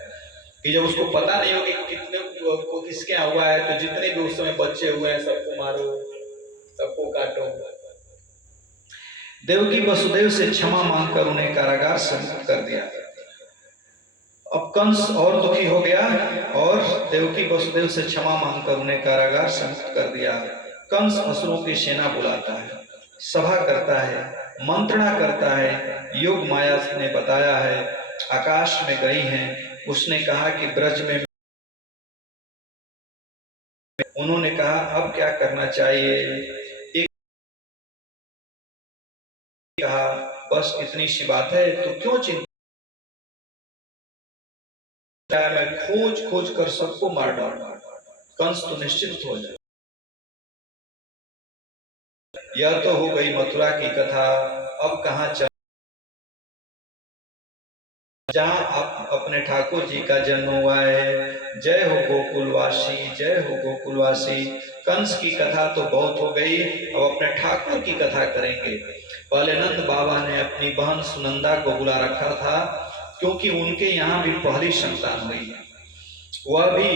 कि जब उसको पता नहीं हो कि कितने को किसके यहाँ हुआ है, तो जितने भी उस समय बच्चे हुए हैं सबको मारो, सबको काटो। देवकी वसुदेव से क्षमा मांगकर उन्हें कारागार से मुक्त कर दिया। अब कंस और दुखी हो गया और देवकी वसुदेव से क्षमा मांगकर उन्हें कारागार से मुक्त कर दिया। कंस असुरों की सेना बुलाता है, सभा करता है, मंत्रणा करता है। योग माया ने बताया है, आकाश में गई हैं। उसने कहा कि ब्रज में, उन्होंने कहा अब क्या करना चाहिए। एक कहा बस इतनी सी बात है, तो क्यों चिंता, मैं खोज खोज कर सबको मार डालूंगा, कंस तो निश्चित हो जाए। यह तो हो गई मथुरा की कथा। अब कहाँ चल, जहाँ आप अपने ठाकुर जी का जन्म हुआ है। जय हो गोकुलवासी, जय हो गोकुलवासी। कंस की कथा तो बहुत हो गई, अब अपने ठाकुर की कथा करेंगे। पहले नंद बाबा ने अपनी बहन सुनंदा को बुला रखा था, क्योंकि उनके यहाँ भी पहली संतान हुई है, वह भी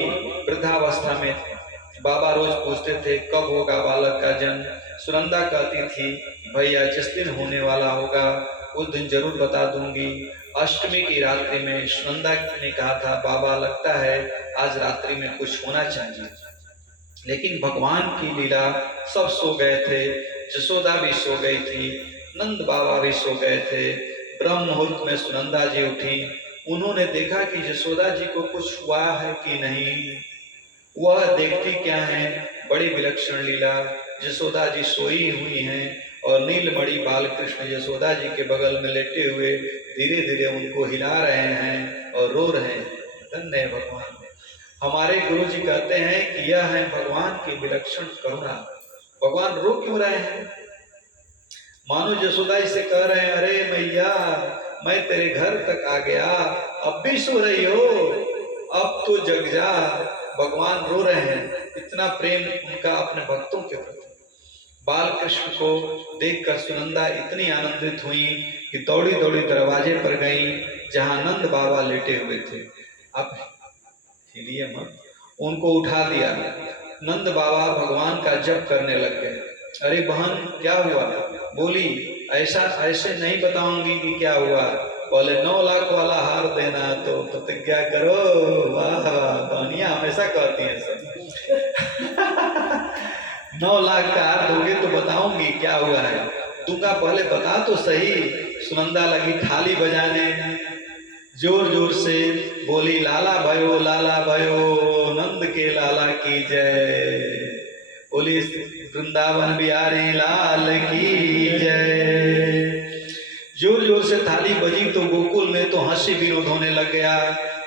वृद्धावस्था में। बाबा रोज पूछते थे कब होगा बालक का जन्म। सुनंदा कहती थी, भैया जिस दिन होने वाला होगा उस दिन जरूर बता दूंगी। अष्टमी की रात्रि में सुनंदा ने कहा था, बाबा लगता है आज रात्रि में कुछ होना चाहिए। लेकिन भगवान की लीला, सब सो गए थे, यशोदा भी सो गई थी, नंद बाबा भी सो गए थे। ब्रह्म मुहूर्त में सुनंदा जी उठी। उन्होंने देखा कि यशोदा जी को कुछ हुआ है कि नहीं। वह देखती क्या है, बड़ी विलक्षण लीला। यशोदा जी सोई हुई हैं और नीलमणि बालकृष्ण यशोदा जी के बगल में लेटे हुए धीरे धीरे उनको हिला रहे हैं और रो रहे हैं। धन्य है भगवान। हमारे गुरु जी कहते हैं कि यह है भगवान की विलक्षण करुणा। भगवान रो क्यों रहे हैं? मानो यशोदा जी से कह रहे हैं, अरे मैया मैं तेरे घर तक आ गया, अब भी सो रही हो, अब तो जग जा। भगवान रो रहे हैं, इतना प्रेम उनका अपने भक्तों के प्रति। बाल कृष्ण को देखकर सुनंदा इतनी आनंदित हुई कि दौड़ी दौड़ी दरवाजे पर गई जहां नंद बाबा लेटे हुए थे। अब हिलिए मत। उनको उठा दिया। नंद बाबा भगवान का जप करने लग गए। अरे बहन क्या हुआ? बोली ऐसा ऐसे नहीं बताऊंगी कि क्या हुआ। बोले 9 लाख वाला हार देना तो प्रतिज्ञा करो। वाह बहनिया हमेशा कहती हैं सब। 9 लाख का हार दोगे तो बताऊंगी क्या हुआ है। दूंगा, पहले बता तो सही। सुनंदा लगी थाली बजाने, जोर जोर से बोली लाला भयो नंद के लाला की जय। बोली वृंदावन बिहारी लाल की जय। जोर जोर से थाली बजी तो गोकुल में तो हंसी विनोद होने लग गया।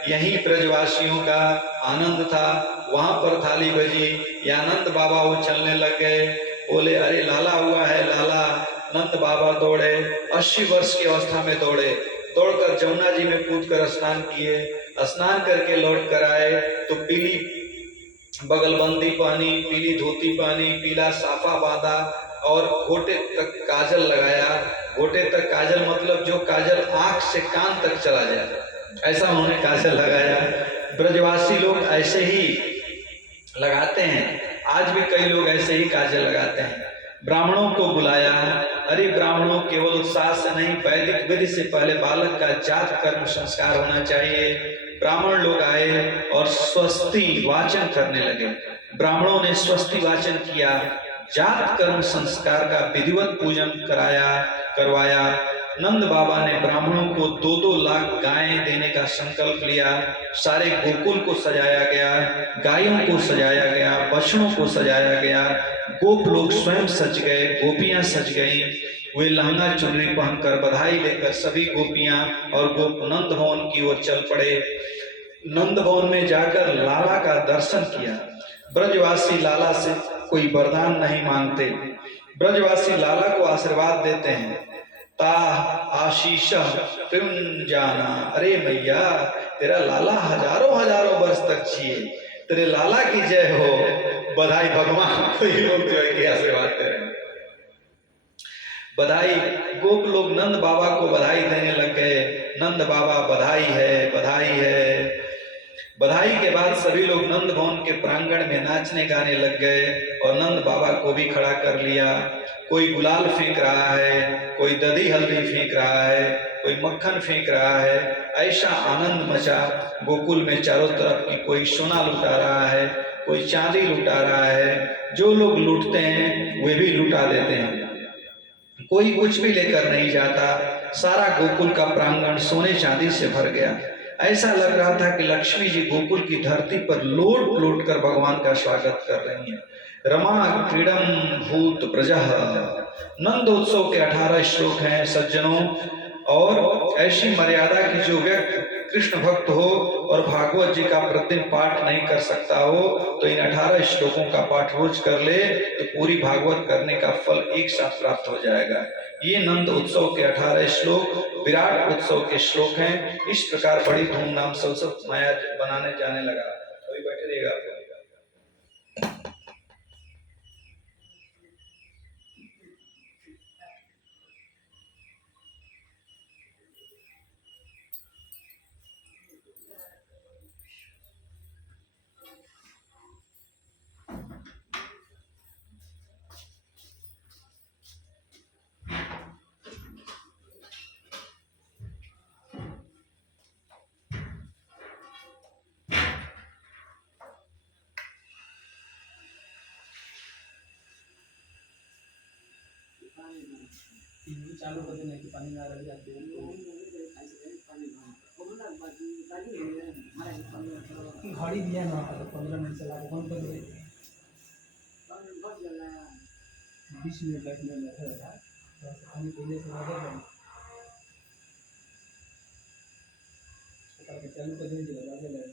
यहीं ब्रजवासियों का आनंद था, वहां पर थाली बजी। या नंद बाबा वो चलने लग गए। बोले अरे लाला हुआ है लाला। नंद बाबा दौड़े, 80 वर्ष की अवस्था में दौड़े। दौड़कर जमुना जी में कूदकर स्नान किए। स्नान करके लौट कर आए तो पीली बगलबंदी पहनी, पीली धोती पहनी, पीला साफा बांधा और घोटे तक काजल लगाया। घोटे तक काजल मतलब जो काजल आंख से कान तक चला जाए, ऐसा उन्होंने काजल लगाया। ब्रजवासी लोग ऐसे ही लगाते हैं, आज भी कई लोग ऐसे ही काजल लगाते हैं। ब्राह्मणों को बुलाया। अरे ब्राह्मणों, केवल उत्साह से नहीं, वैदिक विधि से पहले बालक का जात कर्म संस्कार होना चाहिए। ब्राह्मण लोग आए और स्वस्ति वाचन करने लगे। ब्राह्मणों ने स्वस्ति वाचन किया, जात कर्म संस्कार का विधिवत पूजन करवाया। नंद बाबा ने ब्राह्मणों को 2-2 लाख गायें देने का संकल्प लिया। सारे गोकुल को सजाया गया, गायों को सजाया गया, बछड़ों को सजाया गया। गोप लोग स्वयं सज गए, गोपियां सज गईं। वे लहंगा चुनरी पहनकर बधाई लेकर सभी गोपियां और गोप नंद भवन की ओर चल पड़े। नंद भवन में जाकर लाला का दर्शन किया। ब्रजवासी लाला से कोई वरदान नहीं मांगते, ब्रजवासी लाला को आशीर्वाद देते हैं। ता आशीष जाना। अरे मैया तेरा लाला हजारों हजारों वर्ष तक जिए, तेरे लाला की जय हो। बधाई भगवान को ही लोग जो है कि आशीर्वाद करें। बधाई, गोप लोग नंद बाबा को बधाई देने लग गए। नंद बाबा बधाई है, बधाई है। बधाई के बाद सभी लोग नंद भवन के प्रांगण में नाचने गाने लग गए और नंद बाबा को भी खड़ा कर लिया। कोई गुलाल फेंक रहा है, कोई दधी हल्दी फेंक रहा है, कोई मक्खन फेंक रहा है। ऐसा आनंद मचा गोकुल में चारों तरफ की। कोई सोना लुटा रहा है, कोई चांदी लुटा रहा है। जो लोग लूटते हैं वे भी लुटा देते हैं, कोई कुछ भी लेकर नहीं जाता। सारा गोकुल का प्रांगण सोने चांदी से भर गया। ऐसा लग रहा था कि लक्ष्मी जी गोकुल की धरती पर लौट लौट कर भगवान का स्वागत कर रही हैं। रमा क्रीडम भूत ब्रजः। नंदोत्सव के 18 श्लोक हैं सज्जनों। और ऐसी मर्यादा की जो व्यक्ति कृष्ण भक्त हो और भागवत जी का प्रतिदिन पाठ नहीं कर सकता हो तो इन 18 श्लोकों का पाठ रोज कर ले तो पूरी भागवत करने का फल एक साथ प्राप्त हो जाएगा। ये नंद उत्सव के 18 श्लोक विराट उत्सव के श्लोक हैं। इस प्रकार बड़ी धूमधाम से उत्सव माया बनाने जाने लगा। अभी बैठे रहिएगा। टीवी चालू कर देने की पानी ना रह जाती है घड़ी दिया ना 15 मिनट चला के बंद कर दे 20 मिनट बैठने में बैठा था पानी पीने से नजर चालू कर दीजिए लगे लगे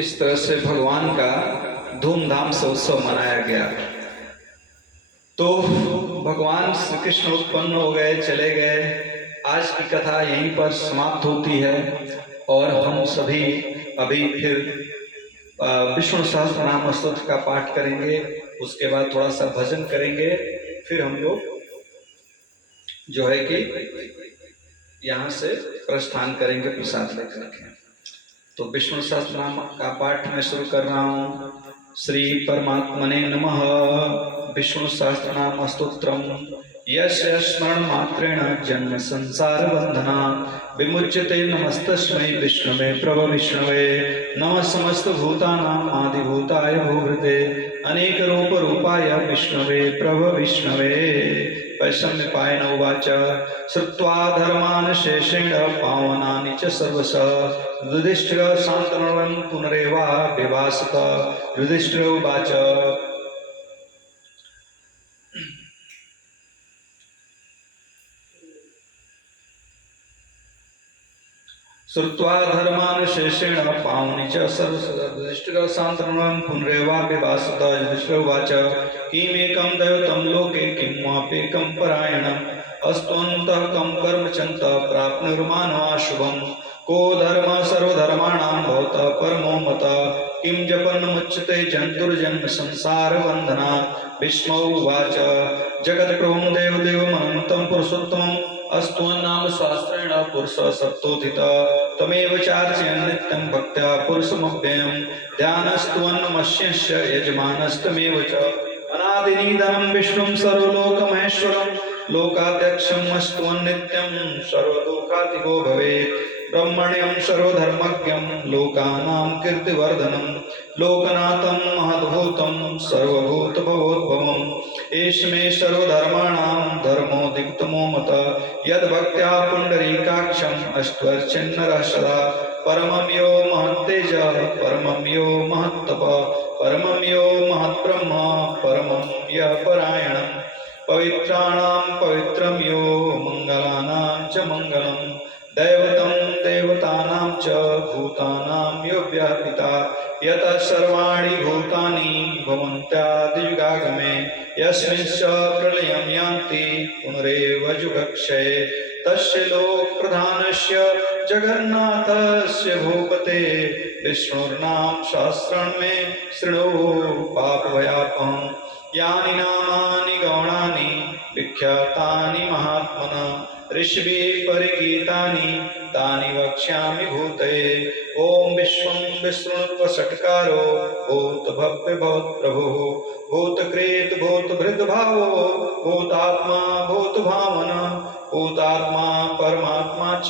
इस तरह से भगवान का धूमधाम से उत्सव मनाया गया। तो भगवान श्री कृष्ण उत्पन्न हो गए, चले गए। आज की कथा यहीं पर समाप्त होती है और हम सभी अभी फिर विष्णु सहस्त्र नाम स्तोत्र का पाठ करेंगे। उसके बाद थोड़ा सा भजन करेंगे, फिर हम लोग जो है कि यहाँ से प्रस्थान करेंगे प्रसाद लेकर के। तो विष्णु सहस्त्र नाम का पाठ मैं शुरू कर रहा हूँ। श्री परमात्मने नमः। विष्णु सहस्त्र नाम स्तोत्रम यस्य स्मरण मात्रेण जन्म संसार बंधना विमुच्यते नमस्तस्मै विष्णवे प्रभ विष्णवे नमः समस्त भूतानां आदिभूताय भूभृते अनेक रूप रूपाय विष्णवे प्रभ विष्णवे। वैषम्यपायन उवाच श्रुत्वा धर्मान् शेषेण पावनानि च सर्वशः युधिष्ठिरः शान्तनवं पुनरेवा विभासत। युधिष्ठिर उवाच श्रुत्वा धर्मान् शेषेण पावनि च सर्वशः युधिष्ठिरः शान्तनवं पुनरेवा विभासत। युधिष्ठिर उवाच किमेकं दैवतं लोके किं वाप्येकं परायणम् अस्त्वन्तः कं कर्म चन्त प्राप्नुर्मानवा शुभम् को धर्म सर्वधर्माणां भवतः परमो मतः किं जपन्मुच्यते जन्तुर्जन्म संसार बन्धना। विष्णु उवाच जगत्प्रभुं देवदेवमनन्तं पुरुषोत्तमम् अस्त्वन्नाम शास्त्रेण पुरुष सप्तोदितः त्वमेव चार्चयन् नित्यं भक्त्या पुरुषमव्ययम् ध्यानस्त्वन्नमस्यस्य यजमानस्तमेव च अनादिनिधनं विष्णुं सर्वलोकमहेश्वरम् लोकाध्यक्षम् अस्त्वन्नित्यं सर्वलोकाधिपो भवेत् ब्रह्मण्यं सर्वधर्मज्ञं लोकानां कीर्तिवर्धनं लोकनाथं महद्भूतं सर्वभूतभवोद्भवम् एष मे सर्वधर्माणां धर्मोदिक्तमो मतः यद्भक्त्या पुण्डरीकाक्षम् अष्ट्वर्चन्नरः सदा परमं यो महत्तेजः परमं यो महत्तपः परमं यो महद्ब्रह्म परमं यः परायणम् पवित्राणां पवित्रं यो मङ्गलानां च मङ्गलम् दैवतं देवतानां च भूतानां यो व्यापिता यतः सर्वाणि भूतानि भवन्त्यादियुगागमे यस्मिंश्च प्रलयं यान्ति पुनरेव जुगक्षये तस्य लोकप्रधानस्य जगन्नाथस्य भूपते विष्णुर्नाम सहस्रं मे शृणु पापभयापहम् यानि नामानि गौणानि विख्यातानि महात्मना ऋषिभिः परिगीतानि तानि वक्ष्यामि भूतये। ओम विश्वं विष्णुर्वषट्कारो भूतभव्य भवत्प्रभुः भूतकृत भूतभृद्भावो भूतात्मा भूतभावना भूतात्मा परमात्मा च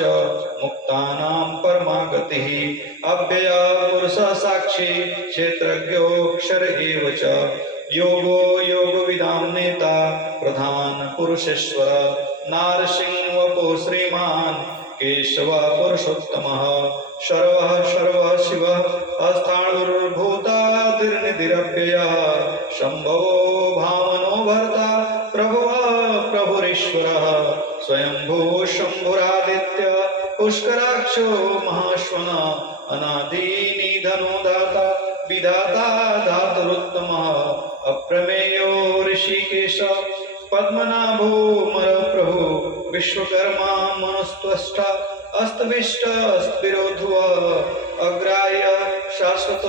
मुक्तानां परमागतिः अव्ययः पुरुषः साक्षी क्षेत्रज्ञोऽक्षर एव च योगो योगविदां नेता प्रधान पुरुषेश्वर नारसिंहवपो श्रीमान् केशवः पुरुषोत्तमः शर्वः शर्वः शिवः अस्थाणुर्भूतादिर्निधिरव्ययः शम्भवो महेश्वरः स्वयंभू शंभुरादित्य पुष्कराक्षो महाश्वन अनादि निधनो दाता विधाता धातुरुत्तमः अप्रमेयो ऋषिकेश पद्मनाभो मरप्रभु विश्वकर्मा मनुस्त्वष्टा अस्तविष्ट स्थिरो ध्रुव अग्राह्य शाश्वत